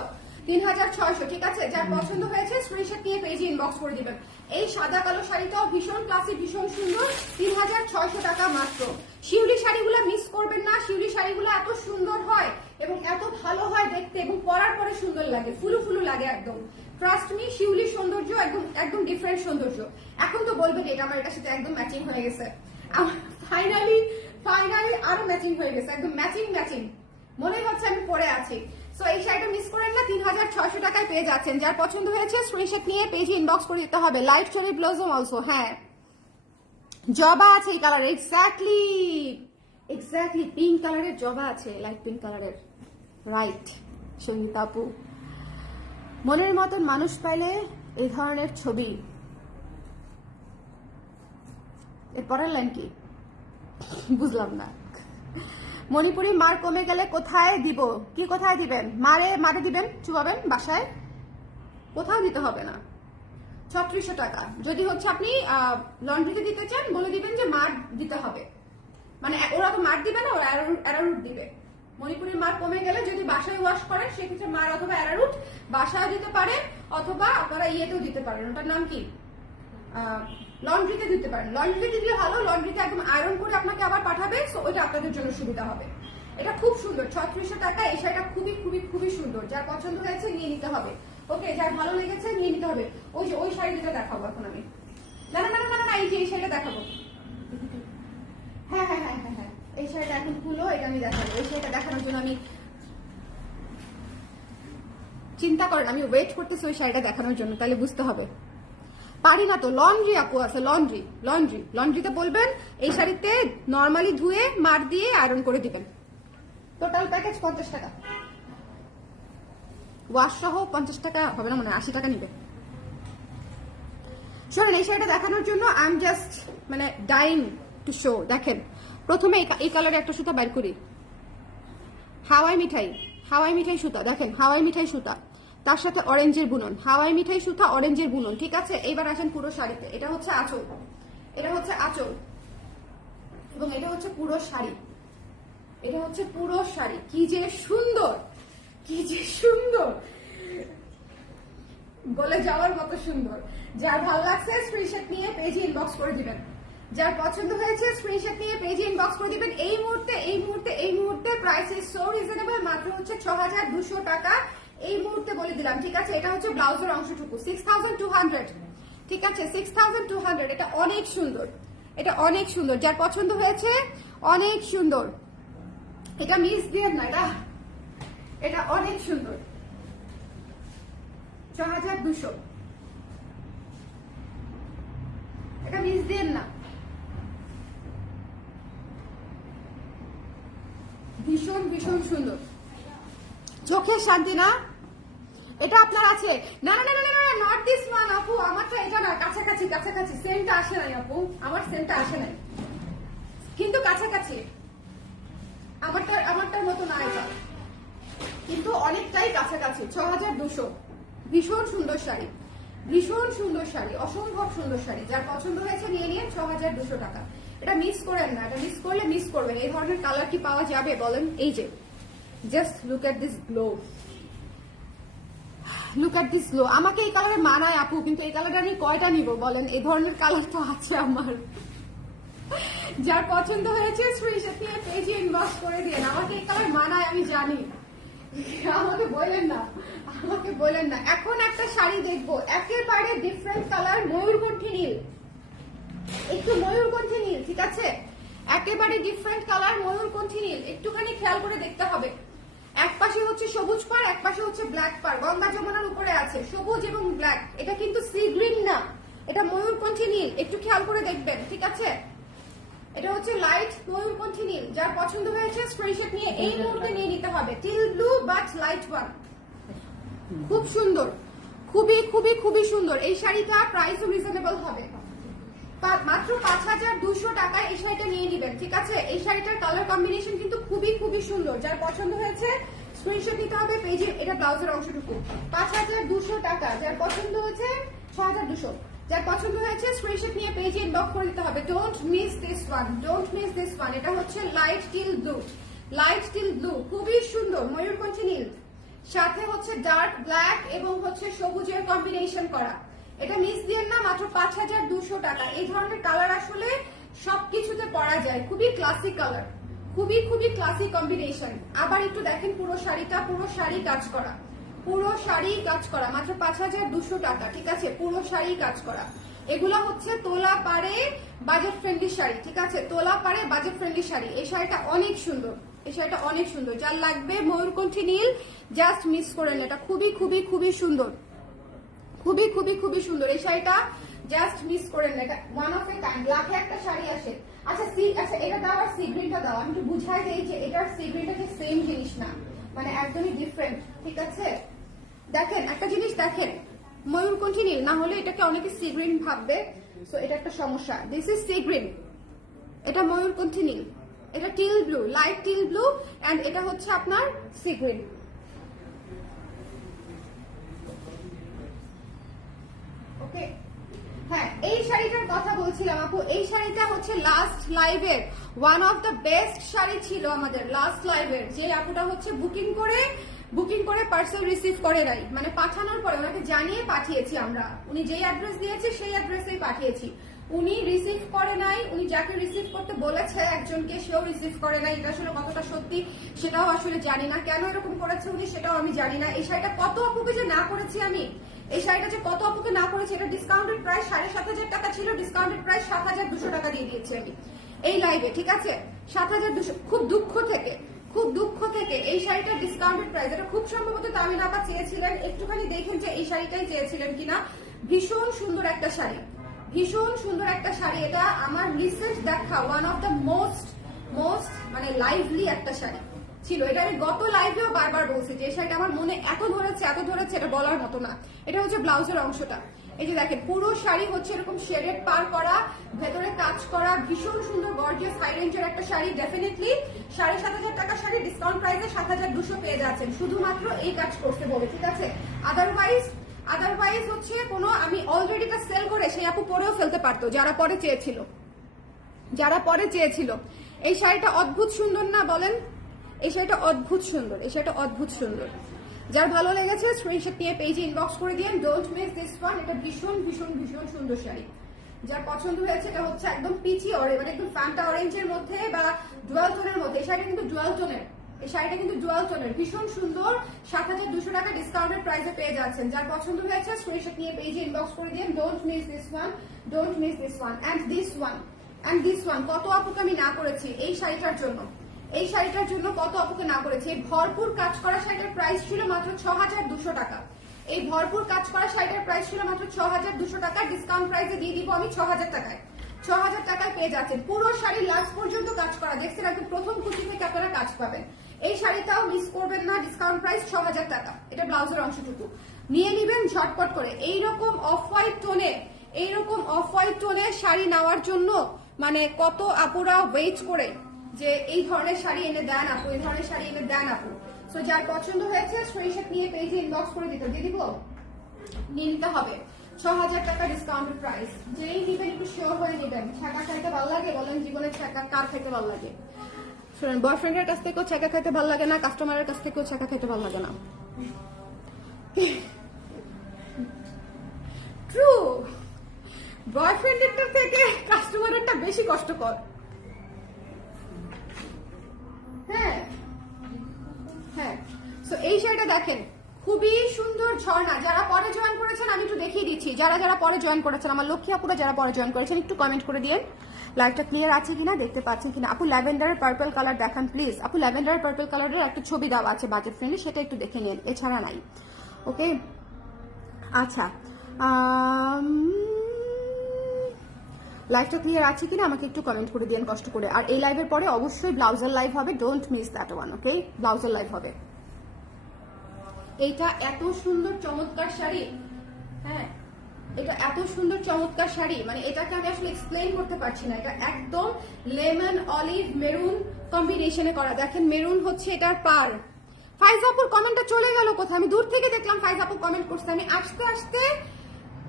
3600, ঠিক আছে। যার পছন্দ হয়েছে স্ক্রিনশট নিয়ে পেজে ইনবক্স করে দিবেন। এই সাদা কালো শাড়িটাও ভীষণ ক্লাসিক, ভীষণ সুন্দর, 3600 টাকা মাত্র। শিউলি শাড়িগুলো মিস করবেন না, শিউলি শাড়িগুলো এত সুন্দর হয় এবং এত ভালো হয় দেখতে, এবং পরার পরে সুন্দর লাগে, ফুলু ফুলু লাগে একদম। ট্রাস্ট মি, শিউলি সৌন্দর্য একদম একদম ডিফারেন্ট সৌন্দর্য। এখন তো বলবেন এটা আমার এটার সাথে একদম ম্যাচিং হয়ে গেছে, ফাইনালি আরো ম্যাচিং হয়ে গেছে, একদম ম্যাচিং ম্যাচিং মনে হচ্ছে আমি পরে আছি। সো এই শাড়িটা মিস করেন না, 3600 টাকায় পেয়ে যাচ্ছেন। যার পছন্দ হয়েছে স্ক্রিনশট নিয়ে পেজে ইনবক্স করে দিতে হবে। লাইট চেরি ব্লাউজম অলসো, হ্যাঁ জবা আছে এই কালারে, এক্স্যাক্টলি পিঙ্ক কালারের জবা আছে, লাইট পিঙ্ক কালারের, রাইট সঙ্গীতা আপু। মনের মতন মানুষ পাইলে এই ধরনের ছবি। এর পরের লাইন কি বুঝলাম না। মণিপুরি মার কমে গেলে কোথায় দিব? কি কোথায় দিবেন? মারে দিবেন, চুবাবেন বাসায়, কোথাও দিতে হবে না। 3600 টাকা। যদি হচ্ছে আপনি লন্ড্রিতে দিতে চান, বলে দিবেন যে মার দিতে হবে, মানে ওরা তো মার দিবে না, ওরা অ্যারারুট দিবে। মণিপুরের মার কমে গেলে যদি বাসায় ওয়াশ করেন, সেক্ষেত্রে মার অথবা অ্যারারুট বাসায় দিতে পারেন, অথবা আপনারা ইয়েতেও দিতে পারেন, ওটার নাম কি, লন্ড্রিতে দিতে পারেন। লন্ড্রিতে দিলে ভালো, লন্ড্রিতে একদম আয়রন করে আপনাকে আবার পাঠাবে, সো ওইটা আপনাদের জন্য সুবিধা হবে। এটা খুব সুন্দর, 3600 টাকা। এই শাড়িটা খুবই খুবই খুবই সুন্দর। যার পছন্দ হয়েছে নিয়ে নিতে হবে, ওকে, যার ভালো লেগেছে নিয়ে নিতে হবে। ওই শাড়ি যেটা দেখাবো এখন আমি, না না না না না, এই যে এই শাড়িটা দেখাবো, হ্যাঁ হ্যাঁ হ্যাঁ হ্যাঁ হ্যাঁ, এই শাড়িটা এখন খুলো, এটা আমি দেখাবো। এই শাড়িটা দেখানোর জন্য আমি চিন্তা করেন, আমি ওয়েট করতেছি ওই শাড়িটা দেখানোর জন্য, তাহলে বুঝতে হবে। পারি না তো, লন্ড্রি আপু আছে, লন্ড্রিতে বলবেন এই শাড়িতে নর্মালি ধুয়ে মার দিয়ে আয়রন করে দিবেন। টোটাল প্যাকেজ 50 টাকা, ওয়াশ সহ 50 টাকা হবে না, মানে 80 টাকা নিবে। শোনেন, এই শাড়িটা দেখানোর জন্য আই এম জাস্ট মানে ডাইং টু শো। দেখেন প্রথমে এই কালারে একটা সুতা বের করি, হাওয়াই মিঠাই সুতা, দেখেন হাওয়াই মিঠাই সুতা, তার সাথে অরেঞ্জের বুনন, হাওয়াই মিঠাই সুতা অরেঞ্জের বুনন, ঠিক আছে। এইবার আসেন পুরো শাড়িতে, এটা হচ্ছে আঁচল, এবং এটা হচ্ছে পুরো শাড়ি, কি যে সুন্দর, বলে যাওয়ার মতো সুন্দর। যার ভালো লাগছে স্ক্রিনশট নিয়ে পেজে ইনবক্স করে দিবেন, যার পছন্দ হয়েছে স্ক্রিনশট নিয়ে পেজে ইনবক্স করে দিবেন। এই মুহূর্তে প্রাইস ইজ সো রিজনেবল, মাত্র হচ্ছে 6200 টাকা। এই মুহূর্তে বলে দিলাম, ঠিক আছে? এটা হচ্ছে ব্লাউজের অংশটুকু, 6200, ঠিক আছে? 6200, এটা অনেক সুন্দর, এটা অনেক সুন্দর। যার পছন্দ হয়েছে অনেক সুন্দর, এটা মিস দিয়ে না, এটা অনেক সুন্দর। 6200, এটা মিস দিয়ে না, ভীষণ ভীষণ সুন্দর, চোখের শান্তি না? এটা আপনার আছে? না না না না না, নট দিস ওয়ান আপু, আমারটা এটা না, কাছাকাছি কাছাকাছি, সেমটা আসে নাই আপু, আমার সেমটা আসে নাই, কিন্তু কাছাকাছি, আমারটার মতো না এটা, কিন্তু অনেকটাই কাছাকাছি। 6200, ভীষণ সুন্দর শাড়ি, ভীষণ সুন্দর শাড়ি, অসম্ভব সুন্দর শাড়ি। যার পছন্দ হয়েছে নিয়ে নিয়ে, 6200 টাকা। এটা মিস করেন না, এটা মিস করলে মিস করবেন। এই ধরনের কালার কি পাওয়া যাবে বলেন? এই যে just look at this glow, look at this glow. আমাকে এই কালারে মানায় আপু, কিন্তু এই কালারটা আমি কয়টা নিব বলেন? এই ধরনের কালার তো আছে আমার। যার পছন্দ হয়েছে স্ক্রিনশট নিয়ে পেজে ইনবক্স করে দিন। আমাকে এই কালার মানায়, আমি জানি, আমাকে বলেন না, আমাকে বলেন না। এখন একটা শাড়ি দেখবো একেবারে ডিফারেন্ট কালার, ময়ূরকণ্ঠী নীল, একটু ময়ূরকণ্ঠী নীল, ঠিক আছে? একেবারে ডিফারেন্ট কালার, ময়ূরকণ্ঠী নীল, একটুখানি খেয়াল করে দেখতে হবে। এক পাশে হচ্ছে সবুজ পার, এক পাশে হচ্ছে ব্ল্যাক পার, গঙ্গা যমুনার উপরে আছে সবুজ এবং ব্ল্যাক। এটা কিন্তু সি গ্রিন না, এটা ময়ূরকণ্ঠী নীল, একটু খেয়াল করে দেখবেন, ঠিক আছে? এটা হচ্ছে লাইট ময়ূরকণ্ঠী নীল। যার পছন্দ হয়েছে স্ক্রিনশট নিয়ে এই মুহূর্তে নিয়ে নিতে হবে। Teal blue but light one, খুব সুন্দর, খুবই খুবই খুবই সুন্দর। এই শাড়িটা প্রাইসও রিজনেবল হবে, মাত্র 5200 টাকায় এই শাড়িটা নিয়ে নিবেন, ঠিক আছে? এই শাড়িটার কালার কম্বিনেশন কিন্তু খুবই খুবই সুন্দর। যার পছন্দ হয়েছে স্ক্রিনশট নিতে হবে পেজে। এটা ব্লাউজের অংশটুকু, 5200 টাকা। যার পছন্দ হয়েছে 6200, যার পছন্দ হয়েছে স্ক্রিনশট নিয়ে পেজে ইনবক্স করে দিতে হবে। Don't miss this one, don't miss this one. এটা হচ্ছে light teal blue, light teal blue, খুবই সুন্দর, ময়ূরকণ্ঠী নীল, সাথে হচ্ছে ডার্ক ব্ল্যাক এবং হচ্ছে সবুজের কম্বিনেশন করা। এটা মিস দিয়ে না, মাত্র 5200 টাকা। এই ধরনের কালার আসলে সবকিছুতে পরা যায়, খুবই ক্লাসিক কালার, খুবই খুবই ক্লাসিক কম্বিনেশন। আবার একটু দেখেন পুরো শাড়িটা, পুরো শাড়ি কাজ করা, পুরো শাড়ি কাজ করা, মাত্র 5200 টাকা, ঠিক আছে? পুরো শাড়ি কাজ করা। এগুলো হচ্ছে তোলা পারে বাজেট ফ্রেন্ডলি শাড়ি, ঠিক আছে? তোলা পারে বাজেট ফ্রেন্ডলি শাড়ি। এই শাড়িটা অনেক সুন্দর, এই শাড়িটা অনেক সুন্দর। যার লাগবে ময়ূরকণ্ঠী নীল, জাস্ট মিস করেন, এটা খুবই খুবই খুবই সুন্দর, খুবই খুবই খুবই সুন্দর। এই শাড়িটা জাস্ট মিস করেন না, এটা ওয়ান অফ এ কাইন্ড। লাখে একটা শাড়ি আসে। আচ্ছা আচ্ছা, এটা দাও আর সি গ্রিনটা দাও, আমি একটু বুঝাই দেই যে এটার সি গ্রিনটা যে সেম জিনিস না, মানে একদমই ডিফারেন্ট, ঠিক আছে? দেখেন একটা জিনিস, দেখেন ময়ূরকণ্ঠী নীল না হলে এটাকে অনেকে সি গ্রিন ভাববে, সো এটা একটা সমস্যা। দিস ইজ সি গ্রিন, এটা ময়ূরকণ্ঠী নীল, এটা teal blue, light teal blue, and এটা হচ্ছে আপনার সি গ্রিন। ওকে, হ্যাঁ, এই শাড়িটার কথা বলছিলাম আপু। এই শাড়িটা হচ্ছে লাস্ট লাইভের one of the best sari ছিল আমাদের, লাস্ট লাইভের। যে আপুটা হচ্ছে বুকিং করে পার্সেল রিসিভ করে নাই, মানে পাঠানোর পরে ওনাকে জানিয়ে পাঠিয়েছি আমরা, উনি যেই অ্যাড্রেস দিয়েছে সেই অ্যাড্রেসেই পাঠিয়েছি, উনি রিসিভ করে নাই। উনি যাকে রিসিভ করতে বলেছে একজনকে, সেও রিসিভ করে নাই। এটা আসলে কতটা সত্যি সেটাও আসলে জানি না, কেন এরকম করেছে উনি সেটাও আমি জানি না। এই শাড়িটা কত আপুকে যে না করেছি আমি, এই শাড়িটা যে কত আপুকে না করেছি। এটা ডিসকাউন্টেড প্রাইস 7500 টাকা ছিল, ডিসকাউন্টেড প্রাইস 7200 টাকা দিয়ে দিয়েছি আমি এই লাইভে, ঠিক আছে? 7200। খুব দুঃখ থেকে এই শাড়িটা ডিসকাউন্টেড প্রাইস। এটা খুব সম্ভবত তামিল আপা চেয়েছিলেন, একটুখানি দেখেন যে এই শাড়িটাই চেয়েছিলেন কিনা। ভীষণ সুন্দর একটা শাড়ি, ভীষণ সুন্দর একটা শাড়ি। এটা আমার রিসেন্ট দেখা ওয়ান অফ দ্য মোস্ট মানে লাইভলি একটা শাড়ি ছিল। এটা আমি গত লাইভেও বারবার বলছি যে এই শাড়িটা আমার মনে এত ধরেছে এটা বলার মতো না। এটা হচ্ছে ব্লাউজের অংশটা, এই যে দেখেন পুরো শাড়ি হচ্ছে এরকম শেডেড পার করা, ভেতরে কাজ করা, ভীষণ সুন্দর গর্জিয়াস হাই রেঞ্জের একটা শাড়ি। ডেফিনেটলি 7500 টাকা শাড়ি ডিসকাউন্ট প্রাইসে 7200 পেয়ে যাচ্ছেন, শুধুমাত্র এই কাজ করতে বলে, ঠিক আছে? আদারওয়াইজ হচ্ছে কোনো, আমি অলরেডি এটা সেল করে সেই আপু পরেও ফেলতে পারতো যারা পরে চেয়েছিল। এই শাড়িটা অদ্ভুত সুন্দর না বলেন? এই শাড়িটা অদ্ভুত সুন্দর, যার ভালো লেগেছে স্ক্রিনশট নিয়ে পেজে ইনবক্স করে দিন। Don't miss this one. এটা ভীষণ ভীষণ ভীষণ সুন্দর শাড়ি। যার পছন্দ হয়েছে, এটা হচ্ছে একদম পিচি অরেঞ্জ, মানে একদম ফ্যান্টা অরেঞ্জের মধ্যে বা ডুয়াল টোনের মধ্যে। এই শাড়িটা কিন্তু ডুয়াল টোনের, এই শাড়িটা কিন্তু ডুয়াল টোনের, ভীষণ সুন্দর। 7,200 টাকা ডিসকাউন্টেড প্রাইসে পেয়ে যাচ্ছেন। যার পছন্দ হয়েছে স্ক্রিনশট নিয়ে পেজে ইনবক্স করে দিন। Don't miss this one, don't miss this one and this one and this one. কত আপুকে আমি না করেছি এই শাড়িটার জন্য, এই শাড়িটার জন্য কত আপুকে না করেছি। এই ভরপুর কাজ করা শাড়িটার প্রাইস ছিল মাত্র 6,200 টাকা। এই ভরপুর কাজ করা শাড়িটার প্রাইস ছিল মাত্র 6,200 টাকা। ডিসকাউন্ট প্রাইসে দিয়ে দিব আমি 6,000 টাকায়। 6,000 টাকায় পেয়ে যাচ্ছেন। পুরো শাড়ি লাস্ট পর্যন্ত কাজ করা, দেখছেন একদম প্রথম কুচি থেকে আপনারা কাজ পাবেন। এই শাড়িটাও মিস করবেন না, ডিসকাউন্ট প্রাইস 6,000 টাকা। এটা ব্লাউজের অংশটুকু নিয়ে নিবেন ঝটপট করে। এইরকম অফ হোয়াইট টোনে, এইরকম অফ হোয়াইট টোনে শাড়ি নেওয়ার জন্য মানে কত আপুরা ওয়েট করে যে এই ধরনের শাড়ি এনে দেন আপু, এই ধরনের শাড়ি এনে দেন আপু। সো যার পছন্দ হয়েছে স্ক্রিনশট নিয়ে পেজে ইনবক্স করে দিয়ে দিব, নিয়ে নিতে হবে। 6,000 টাকা ডিসকাউন্টেড প্রাইস। যেই নিবেন একটু শিওর হয়ে নিবেন। ছ্যাঁকা খাইতে ভালো লাগে বলেন? জীবনে ছ্যাঁকা কার খাইতে ভালো লাগে? শুনেন, বয়ফ্রেন্ডের কাছ থেকেও ছ্যাঁকা খাইতে ভালো লাগে না, কাস্টমারের কাছ থেকেও ছ্যাঁকা খাইতে ভালো লাগে না। ট্রু, বয়ফ্রেন্ডের থেকে কাস্টমারেরটা বেশি কষ্টকর। হ্যাঁ হ্যাঁ। সো এই শাড়িটা দেখেন, খুবই সুন্দর ঝর্ণা। যারা পরে জয়েন করেছেন আমি একটু দেখিয়ে দিচ্ছি। যারা যারা পরে জয়েন করেছেন, আমার লক্ষ্মী আপুরা যারা পরে জয়েন করেছেন একটু কমেন্ট করে দিয়ে লাইভটা ক্লিয়ার আছে কিনা, দেখতে পাচ্ছেন কিনা। আপু ল্যাভেন্ডারের পার্পল কালার দেখান প্লিজ। আপু ল্যাভেন্ডারের পার্পল কালারের একটা ছবি দেওয়া আছে বাজেট ফ্রেন্ডলি, সেটা একটু দেখে নিন, এছাড়া নাই। ওকে আচ্ছা, লাইভটা ক্লিয়ার আছে কিনা আমাকে একটু কমেন্ট করে দিন কষ্ট করে। আর এই লাইভের পরে অবশ্যই ব্লাউজের লাইভ হবে, ডোন্ট মিস দ্যাট ওয়ান। ওকে, ব্লাউজের লাইভ হবে। এইটা এত সুন্দর চমৎকার শাড়ি, হ্যাঁ এটা এত সুন্দর চমৎকার শাড়ি, মানে এটাকে আমি আসলে এক্সপ্লেইন করতে পারছি না। এটা একদম লেমন অলিভ মেরুন কম্বিনেশনে করা। দেখেন মেরুন হচ্ছে এটার পার। ফাইজাপুর কমেন্টটা চলে গেল কোথায়? আমি দূর থেকে দেখলাম ফাইজাপুর কমেন্ট করছে, আমি আসতে আসতে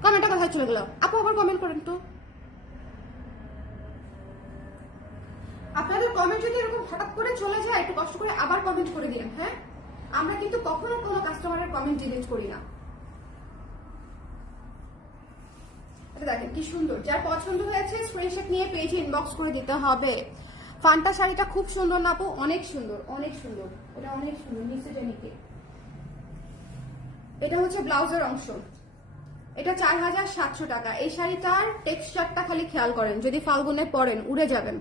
কমেন্টটা কোথায় চলে গেল? আপু আবার কমেন্ট করেন তো। আপনাদের কমেন্ট যদি এরকম হঠাৎ করে চলে যায় একটু কষ্ট করে আবার কমেন্ট করে দিন। হ্যাঁ, আমরা কিন্তু কখনো কোনো কাস্টমারের কমেন্ট ডিলিট করি না। দেখেন কি সুন্দর। যার পছন্দ হয়েছে স্ক্রিনশট নিয়ে পেজে ইনবক্স করে দিতে হবে। ফান্টা শাড়িটা খুব সুন্দর না আপু? অনেক সুন্দর, অনেক সুন্দর, এটা অনেক সুন্দর। নিচে জানিকে এটা হচ্ছে ব্লাউজের অংশ। এটা 4,700 টাকা। এই শাড়িটার টেক্সচারটা খালি খেয়াল করেন, যদি ফাল্গুনে পরেন উড়ে যাবেন।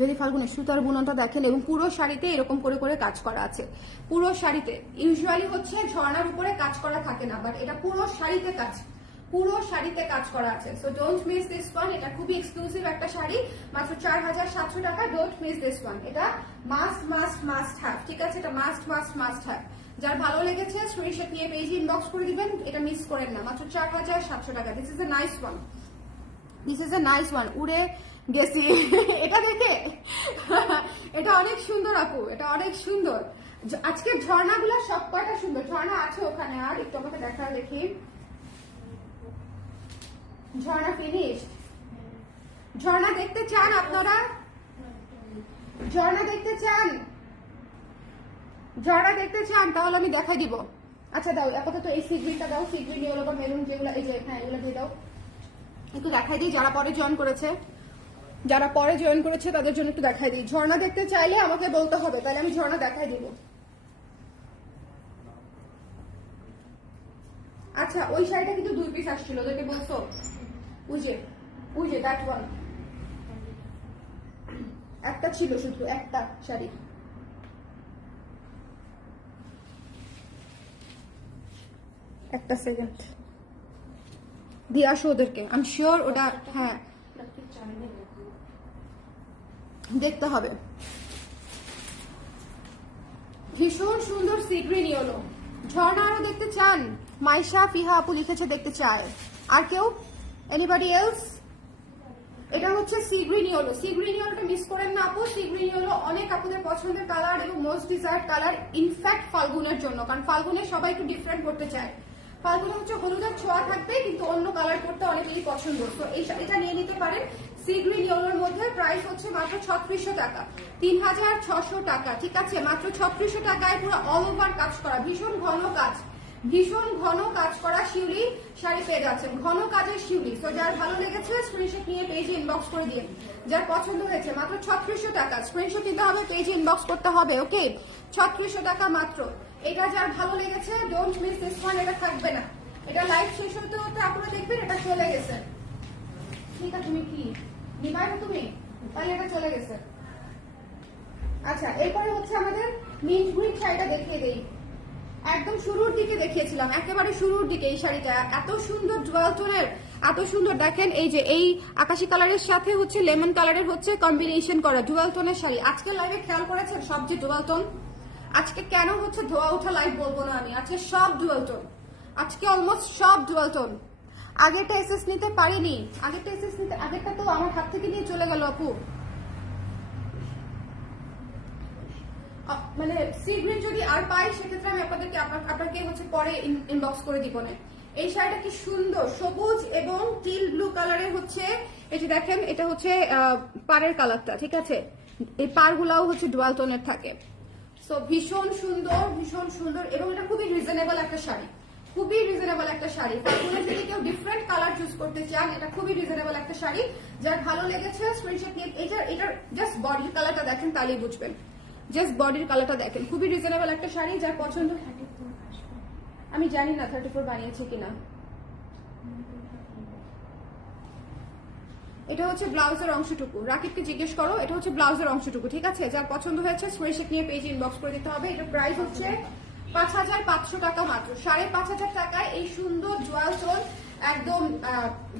যদি ফাল্গুনে সুতার বুননটা দেখেন, এবং পুরো শাড়িতে এরকম করে করে কাজ করা আছে। পুরো শাড়িতে ইউজুয়ালি হচ্ছে ঝর্ণার উপরে কাজ করা থাকে না, বাট এটা পুরো শাড়িতে কাজ, পুরো শাড়িতে কাজ করা আছে। So don't miss this one. এটা খুবই এক্সক্লুসিভ একটা শাড়ি, মাত্র 4,700 টাকা। Don't miss this one. এটা মাস্ট মাস্ট মাস্ট হ্যাভ, ঠিক আছে? এটা মাস্ট মাস্ট মাস্ট হ্যাভ। যার ভালো লেগেছে স্ক্রিনশট নিয়ে পেজে ইনবক্স করে দিবেন। এটা মিস করেন না, মাত্র 4,700 টাকা। This is a nice one, this is a nice one. উড়ে গেছি এটা দেখে। এটা অনেক সুন্দর আপু, এটা অনেক সুন্দর। আজকের ঝর্ণাগুলো সব কয়টা সুন্দর। ঝর্ণা আছে ওখানে, আর একটু আমাকে দেখা দেখি। ঝর্ণা ফিনিশ। ঝর্ণা দেখতে চান আপনারা? ঝর্ণা দেখতে চান? ঝর্ণা দেখতে চান তাহলে আমি দেখা দিব। আচ্ছা দাও, আপাতত এই সিগ্রিনটা দাও। সিগ্রিন ইয়েলো বা মেরুন যেগুলো, এই যে হ্যাঁ এগুলো দিয়ে দাও। একটু দেখাই দিই যারা পরে জয়েন করেছে, যারা পরে জয়েন করেছে তাদের জন্য একটু দেখাই দিই। ঝর্ণা দেখতে চাইলে আমাকে বলতে হবে, তাহলে আমি ঝর্ণা দেখাই দিব। আচ্ছা, ওই শাড়িটা কিন্তু 2 পিস আসছিল, ওদেরকে বলছো? ওই যে দ্যাট ওয়ান, একটা ছিল শুধু, একটা শাড়ি। একটা সেকেন্ড দিয়ে আসো ওদেরকে, আমি শিওর ওটা হ্যাঁ দেখতে হবে। ভীষণ সুন্দর সি গ্রিন ইয়েলো। ঝর্ণা আরো দেখতে চান? মাইশা ফিহা আপু লিখেছে দেখতে চায়। আর কেউ? Anybody else? এটা হচ্ছে sea green yellow. Sea green ইয়েলোটা মিস করেন না আপু। সি গ্রিন ইয়েলো অনেক আপুদের পছন্দের কালার এবং মোস্ট ডিজায়ার্ড কালার, ইনফ্যাক্ট ফাল্গুনের জন্য, কারণ ফাল্গুনে সবাই একটু ডিফারেন্ট করতে চায়। ফাল্গুনে হচ্ছে হলুদের ছোঁয়া থাকবে কিন্তু অন্য কালার করতে অনেকেরই পছন্দ। তো এটা নিয়ে নিতে পারেন। সি গ্রিন ইয়েলোর মধ্যে প্রাইস হচ্ছে মাত্র 3600 টাকা, 3600 টাকা, ঠিক আছে? মাত্র 3600 টাকায় পুরো অল ওভার কাজ করা, ভীষণ ঘন কাজ, ভীষণ ঘন কাজ করা শিউলি শাড়ি পেয়ে যাচ্ছেন, ঘন কাজের শিউলি। তো যার ভালো লেগেছে স্ক্রিনশট নিয়ে পেজে ইনবক্স করে দিন। যার পছন্দ হয়েছে মাত্র 3600 টাকা, স্ক্রিনশট নিতে হবে, পেজে ইনবক্স করতে হবে। ওকে, 3600 টাকা মাত্র। এটা যার ভালো লেগেছে ডোন্ট মিস দিস ওয়ান, এটা থাকবে না। এটা লাইভ শেষ হতে হতে আপনারা দেখবেন এটা চলে গেছে। ঠিক আছে, তুমি কি নিবাই তুমি, তাহলে এটা চলে গেছে। আচ্ছা, এরপরে হচ্ছে আমাদের মিন্ট গ্রিন শাড়িটা দেখিয়ে দেই। একদম শুরুর দিকে দেখিয়েছিলাম, একেবারে শুরুর দিকে এই শাড়িটা এত সুন্দর ডুয়াল টোনের, এত সুন্দর। দেখেন এই যে এই আকাশি কালারের সাথে হচ্ছে লেমন কালারের হচ্ছে কম্বিনেশন করা ডুয়াল টোনের শাড়ি। আজকে লাইভে খেয়াল করেছেন সব যে ডুয়াল টোন। আজকে কেন হচ্ছে ধোয়া ওঠা লাইভ বলবো না আমি, আজকে সব ডুয়াল টোন, আজকে অলমোস্ট সব ডুয়াল টোন। আগেরটা এসএস নিতে পারিনি, আগেরটা তো আমার হাত থেকে নিয়ে চলে গেল আপু। মানে সি গ্রিন যদি আর পাই সেক্ষেত্রে আমি আপনাকে হচ্ছে পরে ইনবক্স করে দিব না। এই শাড়িটা কি সুন্দর, সবুজ এবং টিল ব্লু কালারের হচ্ছে, এই যে দেখেন এটা হচ্ছে পাড়ের কালারটা, ঠিক আছে। এই পাড়গুলাও হচ্ছে ডুয়াল টোনের থাকে। সো ভীষণ সুন্দর, ভীষণ সুন্দর, এবং এটা খুবই রিজনেবল একটা শাড়ি, খুবই রিজনেবল একটা শাড়ি। ফাল্গুনে যদি কেউ ডিফারেন্ট কালার চুজ করতে চান, এটা খুবই রিজনেবল একটা শাড়ি। যার ভালো লেগেছে স্ক্রিনশট নিয়ে, এটার জাস্ট বডির কালারটা দেখেন তাহলেই বুঝবেন, জাস্ট বডির কালারটা দেখেন, খুবই রিজনেবল একটা শাড়ি। যার পছন্দ, আমি জানি না 34 বানিয়েছে কিনা। এটা হচ্ছে ব্লাউজের অংশটুকু, রাকিবকে জিজ্ঞেস করো, এটা হচ্ছে ব্লাউজের অংশটুকু, ঠিক আছে। যার পছন্দ হয়েছে স্ক্রিনশট নিয়ে পেজে ইনবক্স করে দিতে হবে। এটা প্রাইস হচ্ছে 5500 টাকা মাত্র। 5500 টাকায় এই সুন্দর জোয়াল টোন একদম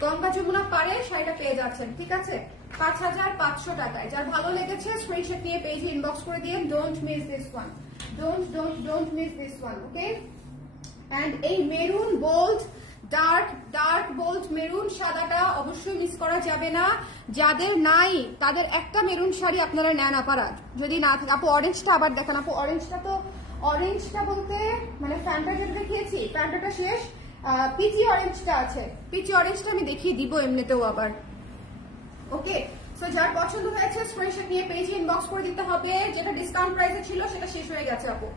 গঙ্গা যমুনা পাড়ে শাড়িটা পেয়ে যাচ্ছেন, ঠিক আছে। 5500 টাকায়। যার ভালো লেগেছে স্ক্রিনশট নিয়ে পেজে ইনবক্স করে দিয়ে don't miss this one, don't miss this one. Okay, and এই maroon bold dark bold maroon সাদাটা অবশ্যই মিস করা যাবে না। যাদের নাই তাদের একটা মেরুন শাড়ি আপনারা নেন আপারা, যদি না থাকে। আপু অরেঞ্জটা আবার দেখেন, আপু অরেঞ্জটা বলতে মানে ফ্যান্টা যেটা দেখিয়েছি, ফ্যান্টাটা শেষ, পিচি অরেঞ্জটা আছে, পিচি অরেঞ্জটা আমি দেখিয়ে দিব এমনিতেও আবার। ওকে, সো যার পছন্দ হয়েছে স্ক্রিনশট নিয়ে পেজে ইনবক্স করে দিতে হবে। যেটা ডিসকাউন্ট প্রাইসে ছিল সেটা শেষ হয়ে গেছে আপু।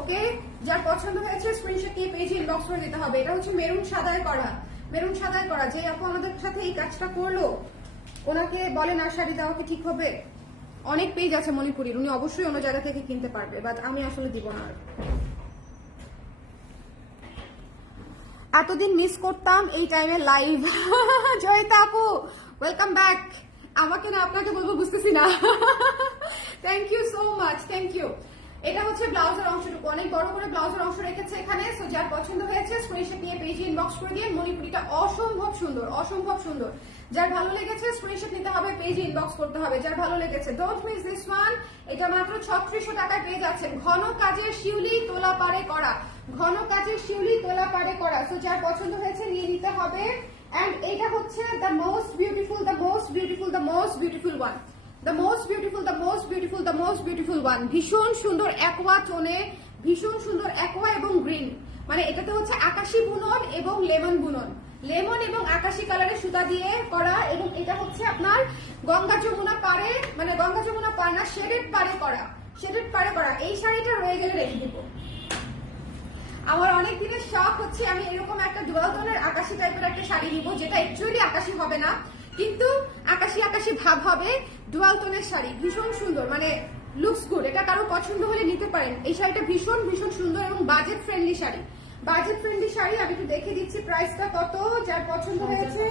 ওকে, যার পছন্দ হয়েছে স্ক্রিনশট নিয়ে পেজে ইনবক্স করে দিতে হবে। এটা হচ্ছে মেরুন সাদায় করা। যে আপু আমাদের সাথে এই কাজটা করলো, ওনাকে বলেন আর শাড়ি দেওয়া কি ঠিক হবে? অনেক পেজ আছে মণিপুরীর, উনি অবশ্যই অন্য জায়গা থেকে কিনতে পারবে, বাট আমি আসলে দিব না। এতদিন মিস করতাম এই টাইমে লাইভ। জয়িতা আপু ওয়েলকাম ব্যাক। আমাকে না আপনাকে বলবো বুঝতেছি না। Thank you so much, thank you. এটা হচ্ছে ব্লাউজের অংশটুকু, অনেক বড় করে ব্লাউজের অংশ রেখেছে এখানে। সো যার পছন্দ হয়েছে স্ক্রিনশট নিয়ে পেজে ইনবক্স করে দিয়ে। মণিপুরিটা অসম্ভব সুন্দর, অসম্ভব সুন্দর। যার ভালো লেগেছে স্ক্রিনশট নিতে হবে, পেজে ইনবক্স করতে হবে। যার ভালো লেগেছে ডোন্ট মিস দিস ওয়ান। এটা মাত্র 3600 টাকায় পেয়ে যাচ্ছেন। ঘন কাজের শিউলি তোলা পাড়ে করা, ঘন কাজের শিউলি তোলা পাড়ে করা। সো যার পছন্দ হয়েছে নিয়ে নিতে হবে। এন্ড এটা হচ্ছে the most beautiful one, the most beautiful one. ভীষণ সুন্দর অ্যাকোয়া টোনে, ভীষণ সুন্দর অ্যাকোয়া এবং গ্রিন, মানে এটাতে হচ্ছে আকাশি বুনন এবং লেমন এবং আকাশি কালারের সুতা দিয়ে করা। এবং এটা হচ্ছে আপনার গঙ্গা যমুনা পাড়ে, মানে গঙ্গা যমুনা পাড় না, শেডেড পাড়ে করা। এই শাড়িটা রয়ে গেলে রেখে দিব। আমার অনেক দিনের শখ হচ্ছে আমি এরকম একটা ডুয়াল টোনের আকাশি টাইপের একটা শাড়ি নিব, যেটা অ্যাকচুয়ালি আকাশি হবে না, কিন্তু আকাশি ভাব হবে। ডুয়াল টোনের শাড়ি ভীষণ সুন্দর, মানে লুকস গুড। এটা কারো পছন্দ হলে নিতে পারেন। এই শাড়িটা ভীষণ সুন্দর এবং বাজেট ফ্রেন্ডলি শাড়ি। আমি একটু দেখে দিচ্ছি প্রাইসটা কত। যার পছন্দ হয়েছে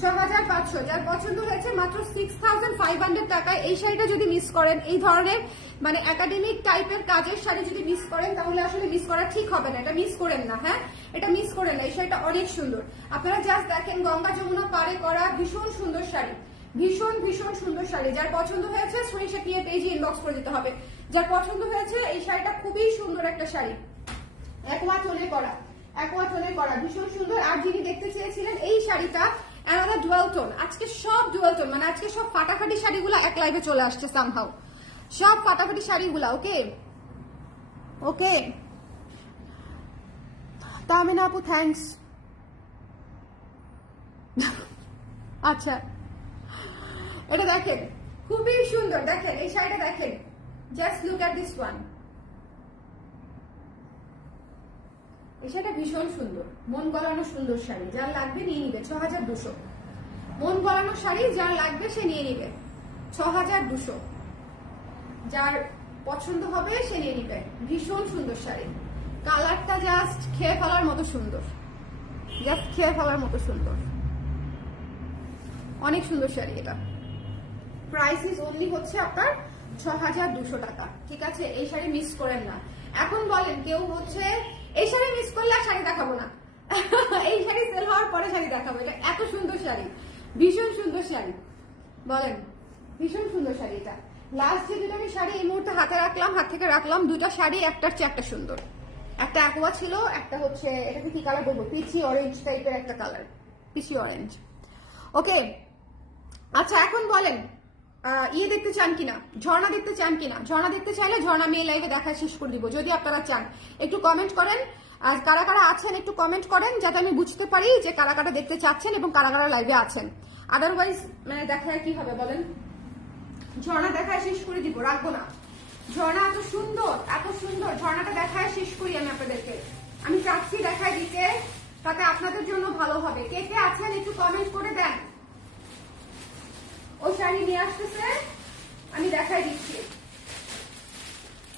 6500, যার পছন্দ হয়েছে মাত্র 6500 টাকায়। এই শাড়িটা যদি মিস করেন, এই ধরনের মানে একাডেমিক টাইপের কাজের শাড়ি যদি মিস করেন, তাহলে আসলে মিস করা ঠিক হবে না। এটা মিস করেন না, হ্যাঁ, এটা মিস করেন না। এই শাড়িটা অনেক সুন্দর। আপনারা জাস্ট দেখেন, গঙ্গা যমুনা পাড়ে করা ভীষণ সুন্দর শাড়ি, ভীষণ সুন্দর শাড়ি। যার পছন্দ হয়েছে স্ক্রিনশট নিয়ে পেজে ইনবক্স করে দিতে হবে। যার পছন্দ হয়েছে এই শাড়িটা খুবই সুন্দর একটা শাড়ি, অ্যাকোয়া টোনে করা ভীষণ সুন্দর। আর যিনি দেখতে চেয়েছিলেন এই শাড়িটা, অ্যানাদার ডুয়াল টোন। আজকে সব ডুয়াল টোন, মানে আজকে সব ফাটাফাটি শাড়িগুলো এক লাইভে চলে আসছে সামহাউ, সব ফাটাফাটি শাড়িগুলা। ওকে তামিনা আপু থ্যাঙ্কস। আচ্ছা, এটা দেখেন খুবই সুন্দর, দেখেন এই শাড়িটা দেখেন, just look at this one. এই শাড়িটা ভীষণ সুন্দর, মন গলানো সুন্দর শাড়ি, যার লাগবে নিয়ে নিবে 6200। মন গলানো শাড়ি যার লাগবে সে নিয়ে নিবে 6200। যার পছন্দ হবে সে নিয়ে নিবে। ভীষণ সুন্দর শাড়ি, কালারটা জাস্ট খেয়ে ফেলার মতো সুন্দর, জাস্ট খেয়ে ফেলার মতো সুন্দর, অনেক সুন্দর শাড়ি। এটা প্রাইস ইজ অনলি হচ্ছে আপনার 6200 টাকা। ঠিক আছে, এই শাড়ি মিস করেন না। এখন বলেন কেউ হচ্ছে এই শাড়ি মিস করলে আর শাড়ি দেখাবো না, এই শাড়ি সেল হওয়ার পরে শাড়ি দেখাবো। এটা এত সুন্দর শাড়ি, ভীষণ সুন্দর শাড়ি, বলেন ভীষণ সুন্দর শাড়ি। এটা লাস্ট যে দুটো আমি শাড়ি এই মুহূর্তে হাতে রাখলাম, হাত থেকে রাখলাম, দুটা শাড়ি একটার চেয়ে একটা সুন্দর। একটা অ্যাকোয়া ছিল, একটা হচ্ছে এটাকে কি কালার বলবো, পিচি অরেঞ্জ টাইপের একটা কালার, পিচি অরেঞ্জ। ওকে, আচ্ছা এখন বলেন ইয়ে দেখতে চান কিনা, ঝর্ণা দেখতে চান কিনা? ঝর্ণা দেখতে চাইলে ঝর্ণা আমি এই লাইভে দেখা শেষ করে দিব, যদি আপনারা চান। একটু কমেন্ট করেন, আর কারা কারা আছেন একটু কমেন্ট করেন, যাতে আমি বুঝতে পারি যে কারা কারা দেখতে চাচ্ছেন এবং কারা কারা লাইভে আছেন। আদারওয়াইজ মানে দেখায় কি হবে বলেন? ঝর্ণা দেখায় শেষ করে দিব, রাখবো না। ঝর্ণা এত সুন্দর, এত সুন্দর, ঝর্ণাটা দেখায় শেষ করি আমি আপনাদেরকে। আমি চাচ্ছি দেখায় দিতে, তাতে আপনাদের জন্য ভালো হবে। কে কে আছেন একটু কমেন্ট করে দেন। ও শাড়ি নিয়ে আসতেছে, আমি দেখাই দিচ্ছি।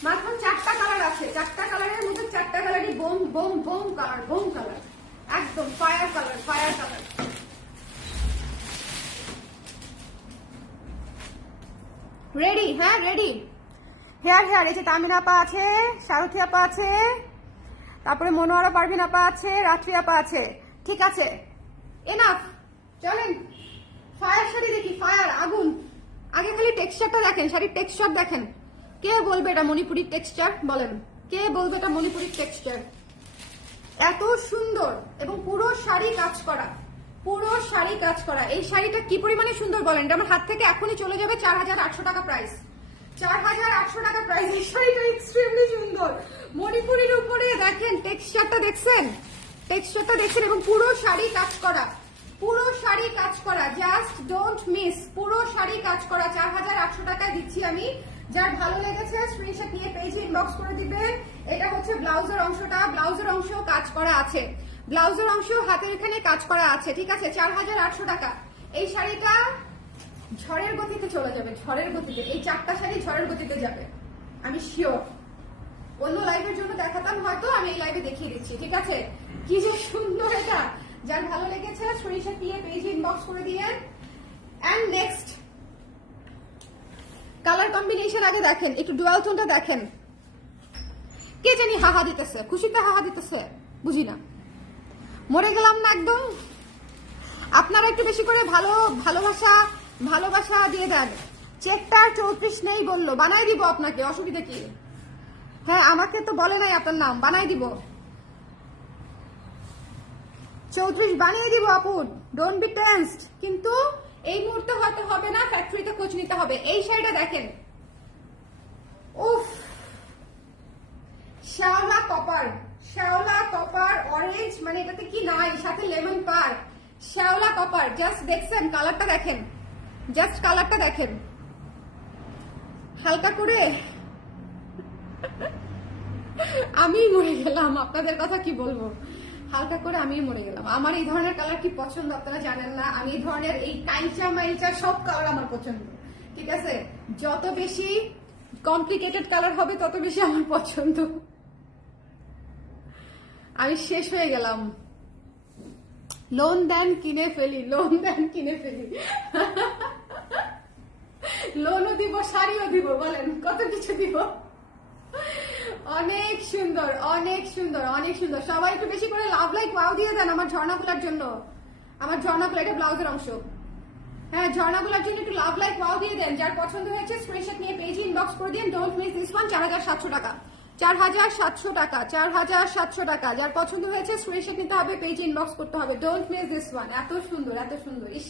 মাত্র 4টা কালার আছে, 4টা কালারের মধ্যে 4টা কালারই bomb bomb bomb colour, bomb colour, একদম fire colour, fire colour. Ready? হ্যাঁ রেডি। হেয়ার হেয়ার, এই যে তামিনা আপা আছে, শারুখী আপা আছে, তারপরে মনোয়ারা পারভিন আপা আছে, রাত্রি আপা আছে। ঠিক আছে, এনাফ, চলেন ফায়ার শাড়ি দেখি, ফায়ার, আগুন। আগে খালি টেক্সচারটা দেখেন, শাড়ির টেক্সচার দেখেন। কে বলবে এটা মণিপুরি টেক্সচার? বলেন কে বলবে এটা মণিপুরি টেক্সচার? এত সুন্দর, এবং পুরো শাড়ি কাজ করা, পুরো শাড়ি কাজ করা। এই শাড়িটা কি পরিমাণে সুন্দর বলেন, এটা আমার হাত থেকে এখনই চলে যাবে 4800 টাকা প্রাইস, 4800 টাকা প্রাইস। এই শাড়িটা এক্সট্রিমলি সুন্দর, মণিপুরির উপরে দেখেন টেক্সচারটা দেখছেন, টেক্সচারটা দেখছেন, এবং পুরো শাড়ি কাজ করা, পুরো শাড়ি কাজ করা, জাস্ট ডোন্ট মিস। পুরো শাড়ি কাজ করা 4800 টাকায় দিচ্ছি আমি। যার ভালো লেগেছে স্ক্রিনশট নিয়ে পেজে ইনবক্স করে দিবেন। এটা হচ্ছে ব্লাউজের অংশটা, ব্লাউজের অংশেও কাজ করা আছে, ব্লাউজের অংশেও হাতের এখানে কাজ করা আছে। ঠিক আছে, 4800 টাকা। এই শাড়িটা ঝড়ের গতিতে চলে যাবে, ঝড়ের গতিতে। এই 4টা শাড়ি ঝড়ের গতিতে যাবে, আমি শিওর। অন্য লাইভের জন্য দেখাতাম হয়তো, আমি এই লাইভে দেখিয়ে দিচ্ছি। ঠিক আছে, কি যে সুন্দর এটা। যার ভালো লেগেছে স্ক্রিনশট নিয়ে পেজে ইনবক্স করে দিয়েন। এন্ড নেক্সট কালার কম্বিনেশন আগে দেখেন, একটু ডুয়াল টোনটা দেখেন। কে জানি হাহা দিতেছে, খুশিতে হাহা দিতেছে, বুঝি না। মরে গেলাম না একদম। আপনারা একটু বেশি করে ভালোবাসা দিয়ে দেন। চেকটা 34 নেই বললো, বানাই দিব আপনাকে, অসুবিধা কি? হ্যাঁ, আমাকে তো বলে নাই আপনার নাম, বানাই দিব 34 বানিয়ে দিব আপু, ডোন্ট বি টেন্সড। কিন্তু এই মুহূর্তে হয়তো হবে না, ফ্যাক্টরিতে খোঁজ নিতে হবে। এই শাড়িটা দেখেন, উফ, শ্যাওলা কপার, শ্যাওলা কপার অরেঞ্জ, মানে এটাতে কি নাই, সাথে লেমন পার, শ্যাওলা কপার। জাস্ট দেখছেন কালারটা দেখেন, জাস্ট কালারটা দেখেন। হালকা করে আমি মরে গেলাম, আপনাদের কথা কি বলবো, হালকা করে আমি মরে গেলাম। আমার এই ধরনের কালার কি পছন্দ আপনারা জানেন না। আমি এই ধরনের এই কাইচা মাইচা সব কালার আমার পছন্দ। ঠিক আছে, যত বেশি কমপ্লিকেটেড কালার হবে তত বেশি আমার পছন্দ। আমি শেষ হয়ে গেলাম। লোন দেন কিনে ফেলি, লোন দেন কিনে ফেলি, লোনও দিব, শাড়িও দিব, বলেন কত কিছু দিব। অনেক সুন্দর, অনেক সুন্দর, অনেক সুন্দর। সবাই একটু বেশি করে লাভ লাইক ওয়াও দিয়ে দেন আমার ঝর্ণাগুলার জন্য, আমার ঝর্ণাগুলো, এটা ব্লাউজের অংশ। হ্যাঁ, ঝর্ণাগুলার জন্য একটু লাভ লাইক ওয়াও দিয়ে দেন। যার পছন্দ হয়েছে স্ক্রিনশট নিয়ে পেজে ইনবক্স করে দিন। Don't miss this one. 4700 টাকা, 4700 টাকা, 4700 টাকা। যার পছন্দ হয়েছে স্ক্রিনশট নিতে হবে, পেজে ইনবক্স করতে হবে। Don't miss this one. এত সুন্দর, এত সুন্দর, ইস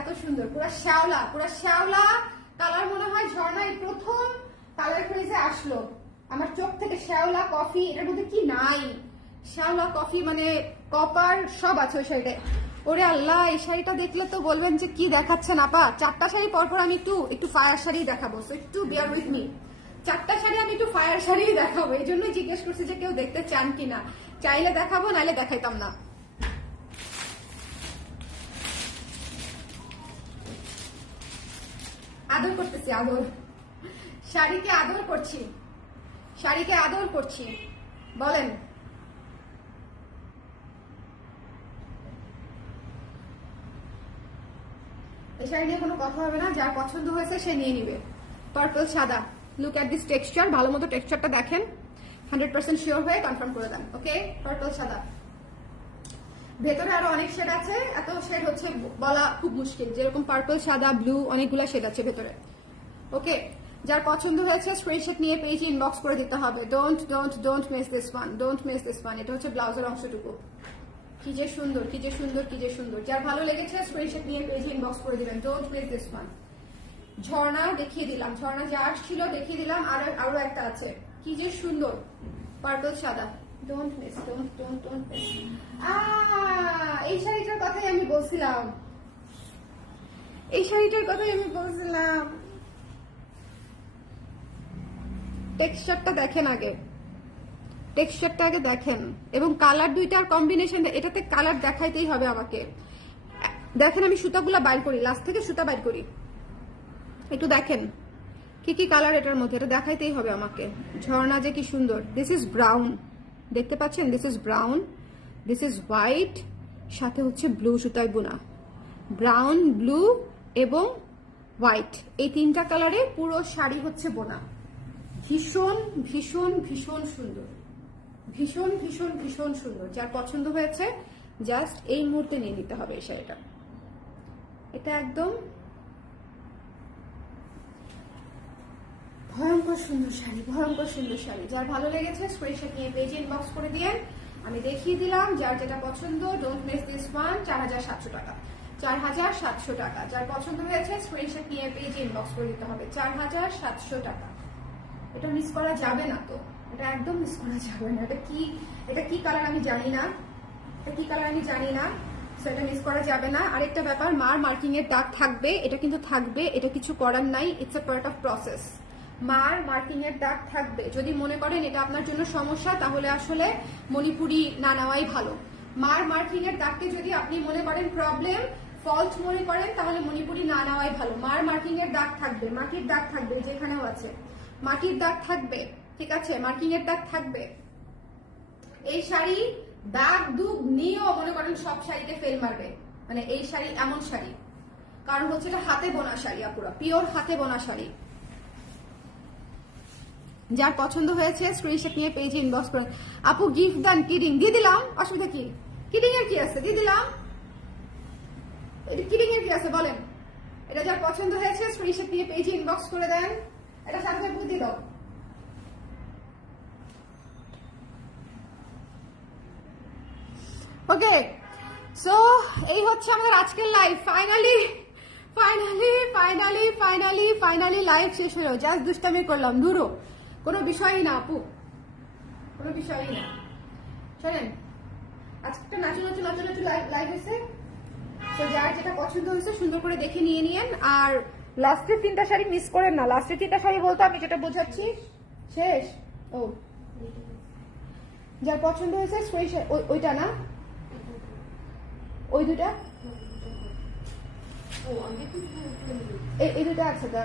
এত সুন্দর, পুরো শ্যাওলা, পুরো শ্যাওলা কালার। মনে হয় ঝর্ণায় প্রথম কালার ফ্রেজে আসলো আমার চোখ থেকে। শ্যাওলা কফি, এটার মধ্যে কি নাই, শ্যাওলা কফি মানে কপার সব আছে ওই শাড়িটায়। ওরে আল্লাহ, এই শাড়িটা দেখলে তো বলবেন যে কি দেখাচ্ছেন আপা। 4টা শাড়ি পরপর আমি একটু ফায়ার শাড়ি দেখাবো, সো একটু বেয়ার উইথ মি। 4টা শাড়ি আমি একটু ফায়ার শাড়ি দেখাবো, এই জন্যই জিজ্ঞেস করছি যে কেউ দেখতে চান কিনা। চাইলে দেখাবো, নাইলে দেখাইতাম না। আদর করতেছি, আদর, শাড়িকে আদর করছি, শাড়িকে আদর করছি। বলেন এই শাড়ি নিয়ে কোনো কথা হবে না, যার পছন্দ হয়েছে সে নিয়ে নিবে। পার্পল সাদা, লুক এট দিস টেক্সচার, ভালো মতো টেক্সচারটা দেখেন, 100% শিওর হয়ে কনফার্ম করে দেন। ওকে, পার্পল সাদা, ভেতরে আরো অনেক শেড আছে, এত শেড হচ্ছে বলা খুব মুশকিল। যেরকম পার্পল সাদা ব্লু অনেকগুলো শেড আছে ভেতরে। ওকে, যার পছন্দ হয়েছে স্ক্রিনশট নিয়ে পেজে ইনবক্স করে দিতে হবে। Don't miss this one, don't miss this one. এটা হচ্ছে ব্লাউজের অংশটুকু, কি যে সুন্দর, কি যে সুন্দর, কি যে সুন্দর। যার ভালো লেগেছে স্ক্রিনশট নিয়ে পেজে ইনবক্স করে দিবেন। Don't miss this one. ঝর্ণা দেখিয়ে দিলাম, ঝর্ণা যা আসছিল দেখিয়ে দিলাম, আর আরো একটা আছে, কি যে সুন্দর, পার্পল সাদা। Don't miss, don't miss. এই শাড়িটার কথাই আমি বলছিলাম, এই শাড়িটার কথাই আমি বলছিলাম। টেক্সচারটা দেখেন আগে, টেক্সচারটা আগে দেখেন, এবং কালার দুইটার কম্বিনেশন, এটাতে কালার দেখাইতেই হবে আমাকে। দেখেন আমি সুতাগুলা বাইর করি, লাস্ট থেকে সুতা বাইর করি, একটু দেখেন কি কি কালার এটার মধ্যে, এটা দেখাইতেই হবে আমাকে। ঝর্ণা যে কি সুন্দর, দিস ইজ ব্রাউন, দেখতে পাচ্ছেন, this is brown, this is white, সাথে হচ্ছে ব্লু সুতায় বোনা, ব্রাউন, ব্লু এবং হোয়াইট, এই 3টা কালারে পুরো শাড়ি হচ্ছে বোনা। ভীষণ ভীষণ ভীষণ সুন্দর, ভীষণ ভীষণ ভীষণ সুন্দর। যার পছন্দ হয়েছে জাস্ট এই মুহূর্তে নিয়ে নিতে হবে এই শাড়িটা। এটা একদম ভয়ঙ্কর সুন্দর শাড়ি, ভয়ঙ্কর সুন্দর শাড়ি। যার ভালো লেগেছে স্ক্রিনশট নিয়ে পেজে ইনবক্স করে দিয়ে আমি দেখিয়ে দিলাম। যার যেটা পছন্দ, ডোন্ট মিস দিস ওয়ান, 4700 টাকা, 4700 টাকা। যার পছন্দ হয়েছে স্ক্রিনশট নিয়ে পেজে ইনবক্স করে দিতে হবে, 4700 টাকা। এটা মিস করা যাবে না তো, এটা একদম মিস করা যাবে না। এটা কি কালার আমি জানি না, এটা কি কালার আমি জানি না, সেটা মিস করা যাবে না। আরেকটা ব্যাপার, মার মার্কিং এর দাগ থাকবে, এটা কিন্তু থাকবে, এটা কিছু করার নাই, it's a part of process. মার মার্কিং এর দাগ থাকবে। যদি মনে করেন এটা আপনার জন্য সমস্যা, তাহলে আসলে মণিপুরি না নেওয়াই ভালো। মার মার্কিং এর দাগকে যদি আপনি মনে করেন প্রবলেম, ফল্ট মনে করেন, তাহলে মণিপুরি না নেওয়াই ভালো। মার মার্কিং এর দাগ থাকবে, মাটির দাগ থাকবে, যেখানেও আছে মাটির দাগ থাকবে, ঠিক আছে, মার্কিং এর দাগ থাকবে। এই শাড়ি দাগ দুগ নিয়েও মনে করেন সব শাড়িতে ফেল মারবে, মানে এই শাড়ি এমন শাড়ি, কারণ হচ্ছে এটা হাতে বোনা শাড়ি, আপুরা পিওর হাতে বোনা শাড়ি। যার পছন্দ হয়েছে স্ক্রিনশট নিয়ে পেজে ইনবক্স করেন। আপু গিফট দেন, কিডিং দিয়ে দিলাম, অসুবিধা কি, কিডিং এর কি আছে, দিয়ে দিলাম, কিডিং এর কি আছে বলেন। এটা যার পছন্দ হয়েছে স্ক্রিনশট নিয়ে পেজে ইনবক্স করে দেন, এটা সাথে বুঝিয়ে দাও। ওকে, সো এই হচ্ছে আমাদের আজকের লাইভ। ফাইনালি লাইভ শেষ হলো। জাস্ট দুষ্টামি করলাম, দূরও কোনো বিষয়ই না আপু, কোনো বিষয়ই না। শোনেন, আজকে নাচু লাইভ হয়েছে, তো যার যেটা পছন্দ হয়েছে সুন্দর করে দেখে নিয়ে নিয়েন। আর লাস্টের 3টা শাড়ি মিস করেন না, লাস্টের 3টা শাড়ি বলতে আমি যেটা বোঝাচ্ছি শেষ। ও যার পছন্দ হয়েছে ওইটা না, ওই দুটা, এই দুটা আছে তো,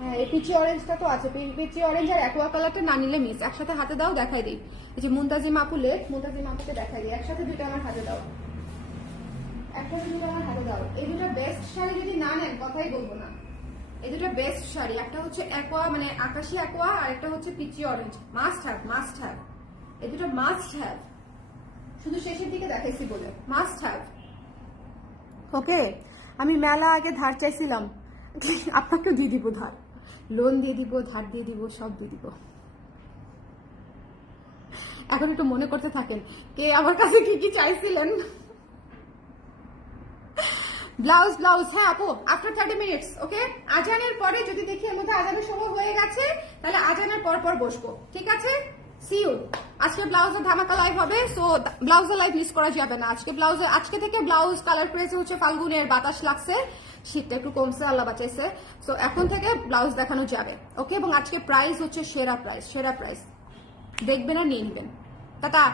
হ্যাঁ এই পিচি অরেঞ্জটা তো আছে, পিচি অরেঞ্জ আর অ্যাকোয়া কালারটা না নিলে মিস। একসাথে হাতে দাও, দেখাই দিই। এই যে মুনতাজিম আপু লেট, মুনতাজিম আপুকে দেখাই দিই, একসাথে দুটো আমার হাতে দাও, একসাথে দুটো আমার হাতে দাও। এই দুটো বেস্ট শাড়ি, যদি না নেন কথাই বলবো না। এই দুটো বেস্ট শাড়ি, একটা হচ্ছে অ্যাকোয়া মানে আকাশি অ্যাকোয়া, আর একটা হচ্ছে পিচি অরেঞ্জ। মাস্ট হ্যাভ, এই দুটো মাস্ট হ্যাভ, শুধু শেষের দিকে দেখাইছি বলে মাস্ট হ্যাভ। ওকে, আমি মেলা আগে ধার চাইছিলাম, আপনাকেও দিয়ে দিব ধার, লোন দিয়ে দিব, ধার দিয়ে দিব, সব দিয়ে দিব। এখন একটু মনে করতে থাকেন কে আমার কাছে কি কি চাইছিলেন। ব্লাউজ হ্যাঁ আপু, আফটার 30 মিনিটস। ওকে, আজানের পরে যদি দেখি এর মধ্যে আজানের সময় হয়ে গেছে, তাহলে আজানের পর বসবো, ঠিক আছে। See you. আজকে ব্লাউজের ধামাকা লাইভ হবে, সো ব্লাউজের লাইভ মিস করা যাবে না। আজকে থেকে ব্লাউজ কালার প্রেস হচ্ছে ফাল্গুনের বাতাস লাগছে, শীতটা একটু কমছে, আল্লাহ বাঁচাইছে। সো এখন থেকে ব্লাউজ দেখানো যাবে, ওকে। এবং আজকে প্রাইস হচ্ছে সেরা প্রাইস, দেখবেন আর নিয়ে নেবেন। টাটা।